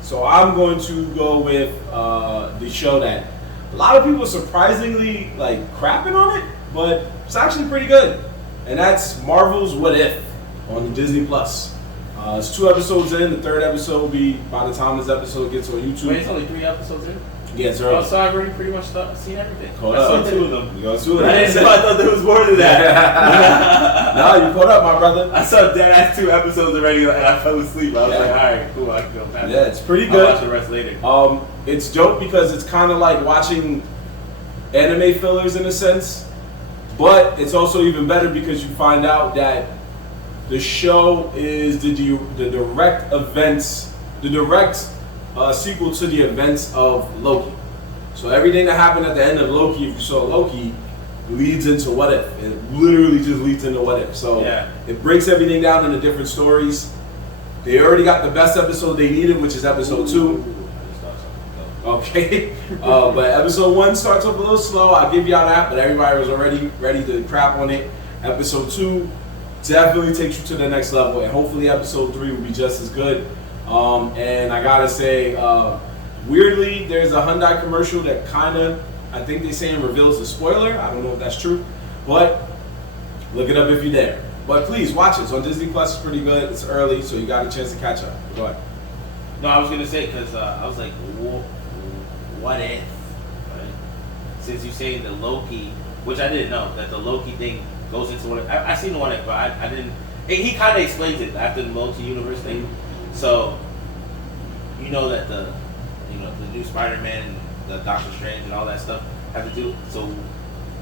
So I'm going to go with the show that a lot of people surprisingly like crapping on it, but it's actually pretty good. And that's Marvel's What If on Disney Plus. It's 2 episodes in. The 3rd episode will be by the time this episode gets on YouTube. Wait, it's only 3 episodes in? Yeah, it's early. Oh, so I've already pretty much seen everything. Caught I saw up. 2 of them. You got 2 of them. I didn't know. I thought there was more than that. No, you caught up, my brother. I saw dead-ass 2 episodes already, and I fell asleep. I was Yeah. like, all right, cool, I can go past Yeah, it. it's pretty I'll good. watch the rest later. It's dope because it's kind of like watching anime fillers in a sense, but it's also even better because you find out that the show is the direct sequel to the events of Loki. So everything that happened at the end of Loki, if you saw Loki, leads into What If. It literally just leads into What If. So Yeah. it breaks everything down into different stories. They already got the best episode they needed, which is episode 2. I just thought something. Okay, but episode 1 starts off a little slow. I'll give y'all that, but everybody was already ready to crap on it. Episode 2 definitely takes you to the next level, and hopefully episode 3 will be just as good. And I gotta say, weirdly, there's a Hyundai commercial that I think they saying reveals the spoiler. I don't know if that's true, but look it up if you dare. But please watch it. It's on Disney Plus. It's pretty good. It's early, so you got a chance to catch up. Go ahead. No, I was gonna say because I was like, what if? Right? Since you're saying the Loki, which I didn't know that the Loki thing goes into What If. I seen the What If, but I didn't. He kind of explains it after the multi-universe thing. So you know that the new Spider-Man, the Doctor Strange, and all that stuff have to do. So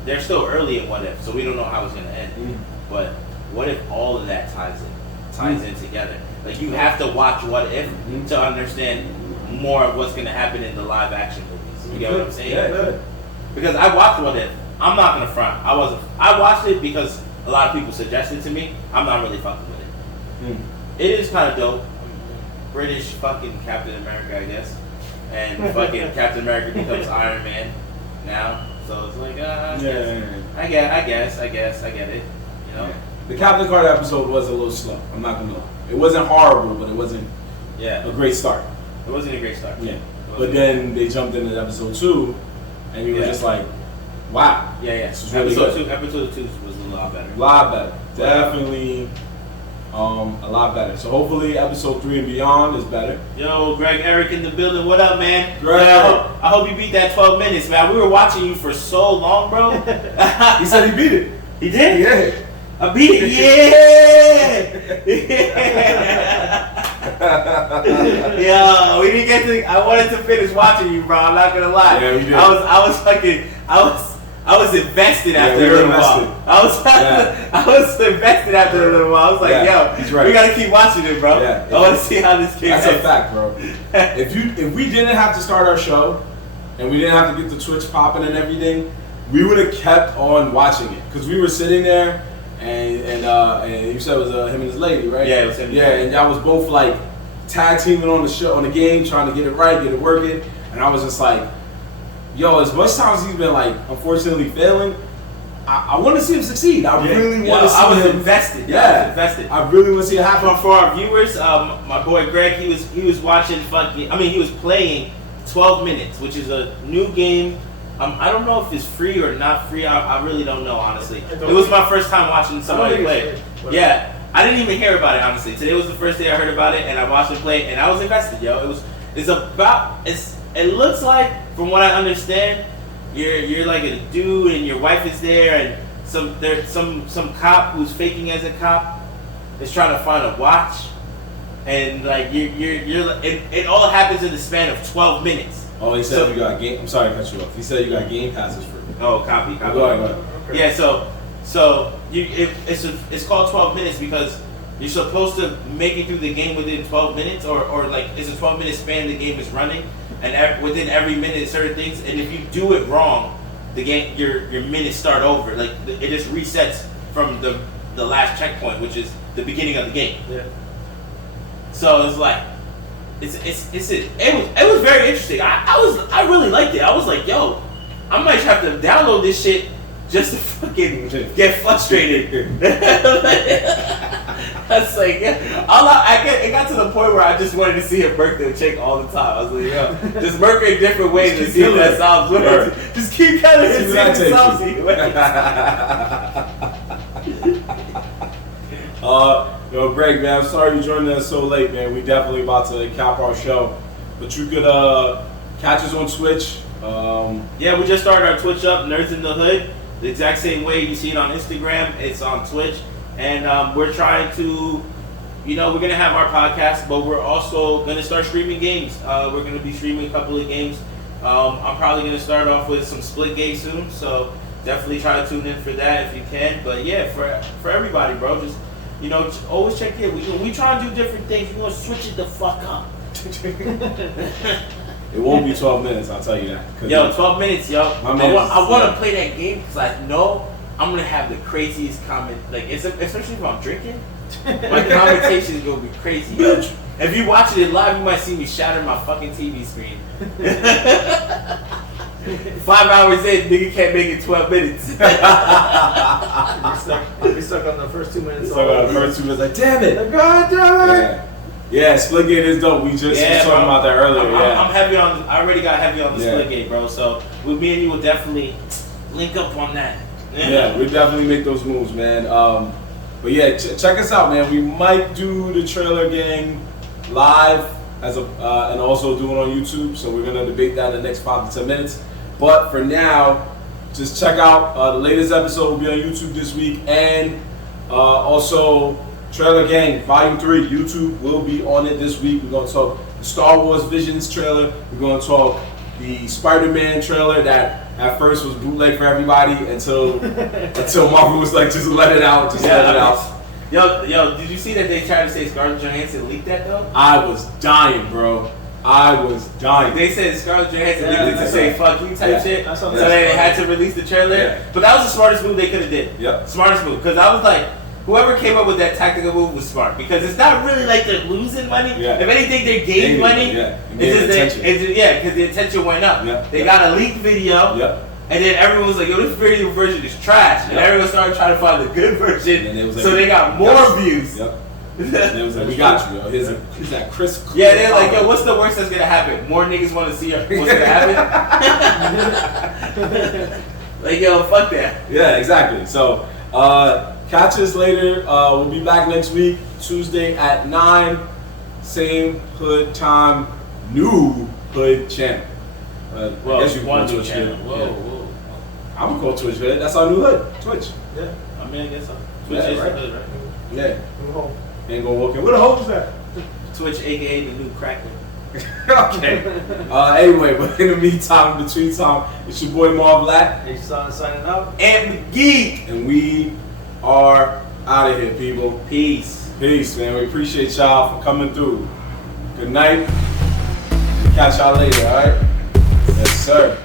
they're still early in What If, so we don't know how it's gonna end. But what if all of that ties in together? Like you have to watch What If to understand more of what's gonna happen in the live action movies. You get what I'm saying? Yeah. Because I watched What If. I'm not gonna front. I watched it because a lot of people suggested to me, I'm not really fucking with it. It is kind of dope. British fucking Captain America, I guess, and fucking Captain America becomes Iron Man now. So it's like, I guess, I get it. You know. Yeah. The Captain Carter episode was a little slow. I'm not gonna lie. It wasn't horrible, but it wasn't a great start. It wasn't a great start. Yeah. But then they jumped into episode 2, and you were just like, wow. Yeah. This is really Episode 2 was a lot better. A lot better. Definitely a lot better. So hopefully episode 3 and beyond is better. Yo, Greg Eric in the building. What up, man? Greg. I hope you beat that 12 minutes, man. We were watching you for so long, bro. He said he beat it. He did? Yeah. I beat it. Yeah. Yo, we didn't get to. I wanted to finish watching you, bro. I'm not gonna lie. Yeah, we did. I was invested after a little while. I was invested after a little while. I was like, he's right. We gotta keep watching it, bro. Yeah. I want to see how this game That's ends. a fact, bro. If we didn't have to start our show, and we didn't have to get the Twitch popping and everything, we would have kept on watching it because we were sitting there, and you said it was him and his lady, right? Yeah, it was him. Yeah, and y'all was both like tag teaming on the show, on the game, trying to get it right, get it working, and I was just like, yo, as much time as he's been like unfortunately failing, I want to see him succeed. I really want to see him. I was invested. I really want to see it happen. For our viewers, my boy Greg, he was watching he was playing 12 minutes, which is a new game. I don't know if it's free or not free. I really don't know, honestly. It was my first time watching somebody play. Yeah, I didn't even hear about it, honestly. Today was the first day I heard about it, and I watched him play, and I was invested, yo. It looks like, from what I understand, you're like a dude, and your wife is there, and some cop who's faking as a cop is trying to find a watch, and like it all happens in the span of 12 minutes. Oh, he said you got game. I'm sorry to cut you off. He said you got game passes for me. Oh, copy. Go ahead. Okay. Yeah, it's called 12 minutes because you're supposed to make it through the game within 12 minutes, or like it's a 12-minute span the game is running, and within every minute certain things. And if you do it wrong, the game your minutes start over. Like it just resets from the last checkpoint, which is the beginning of the game. Yeah. So it's like. It was very interesting. I really liked it. I was like, yo, I might have to download this shit just to fucking get frustrated. That's like, it got to the point where I just wanted to see him murk the chick all the time. I was like, yo, just murk her in different ways to see if that sounds weird. Just keep telling it, see if it sounds Yo, Greg, man, I'm sorry you joined us so late, man. We definitely about to cap our show, but you could catch us on Twitch. Yeah, we just started our Twitch up, Nerdz in the Hood, the exact same way you see it on Instagram. It's on Twitch, and we're trying to, we're gonna have our podcast, but we're also gonna start streaming games. We're gonna be streaming a couple of games. I'm probably gonna start off with some Splitgate soon, so definitely try to tune in for that if you can. But yeah, for everybody, bro, just always check in. We try and do different things. We want to switch it the fuck up. It won't be 12 minutes, I'll tell you that. Yo, 12 minutes, yo. I want to play that game because I know I'm going to have the craziest comment. Like, especially if I'm drinking, my commentation is going to be crazy. Yo. If you watching it live, you might see me shatter my fucking TV screen. 5 hours in, nigga can't make it 12 minutes. We stuck on the first 2 minutes. Like, damn it. God damn it. Yeah, Splitgate is dope. We just was talking about that earlier. I'm heavy on. I already got heavy on the Splitgate, bro. So with me and you will definitely link up on that. Yeah, we definitely make those moves, man. But yeah, check us out, man. We might do the Trailer Gang live and also do it on YouTube. So we're gonna debate that in the next 5 to 10 minutes. But for now, just check out the latest episode will be on YouTube this week, and also Trailer Gang Volume 3, YouTube will be on it this week. We're going to talk the Star Wars Visions trailer. We're going to talk the Spider-Man trailer that at first was bootleg for everybody until Marvel was like, just let it out, let it out. Yo, did you see that they tried to say Scarlett Johansson leaked that though? I was dying, bro. I was dying. They said Scarlett Johansson Yeah, needed to say right. "fuck you" type shit, That's so what they I'm had to release the trailer. Yeah. But that was the smartest move they could have did. Yep. Smartest move, because I was like, whoever came up with that tactical move was smart, because it's not really like they're losing money. Yeah. If anything, they're gaining money. Yeah. It's just because the attention went up. Yeah. They got a leaked video. Yep. And then everyone was like, yo, this video version is trash. And Yep. everyone started trying to find the good version. And it was like, so they got more views. Yep. And it was like, we got you, yo. Here's that crisp. Yeah, they're like, yo, what's the worst that's gonna happen? More niggas want to see what's gonna happen? Like, yo, fuck that. Yeah, exactly. So, catch us later. We'll be back next week, Tuesday at 9. Same hood time, new hood channel. I guess you can call Twitch channel. hood. Whoa, Yeah. whoa. I'm gonna call Twitch hood. That's our new hood. Twitch. Yeah. I mean, I guess so. Twitch Yeah, is right. the hood, right? Yeah. New home. Ain't gonna walk in. Where the hoes at? Twitch, aka the new cracker. Okay. Anyway, but in the meantime, in between time, it's your boy Marv Black. H-Son signing out. And McGee. And we are out of here, people. Peace. Peace, man. We appreciate y'all for coming through. Good night. Catch y'all later, alright? Yes, sir.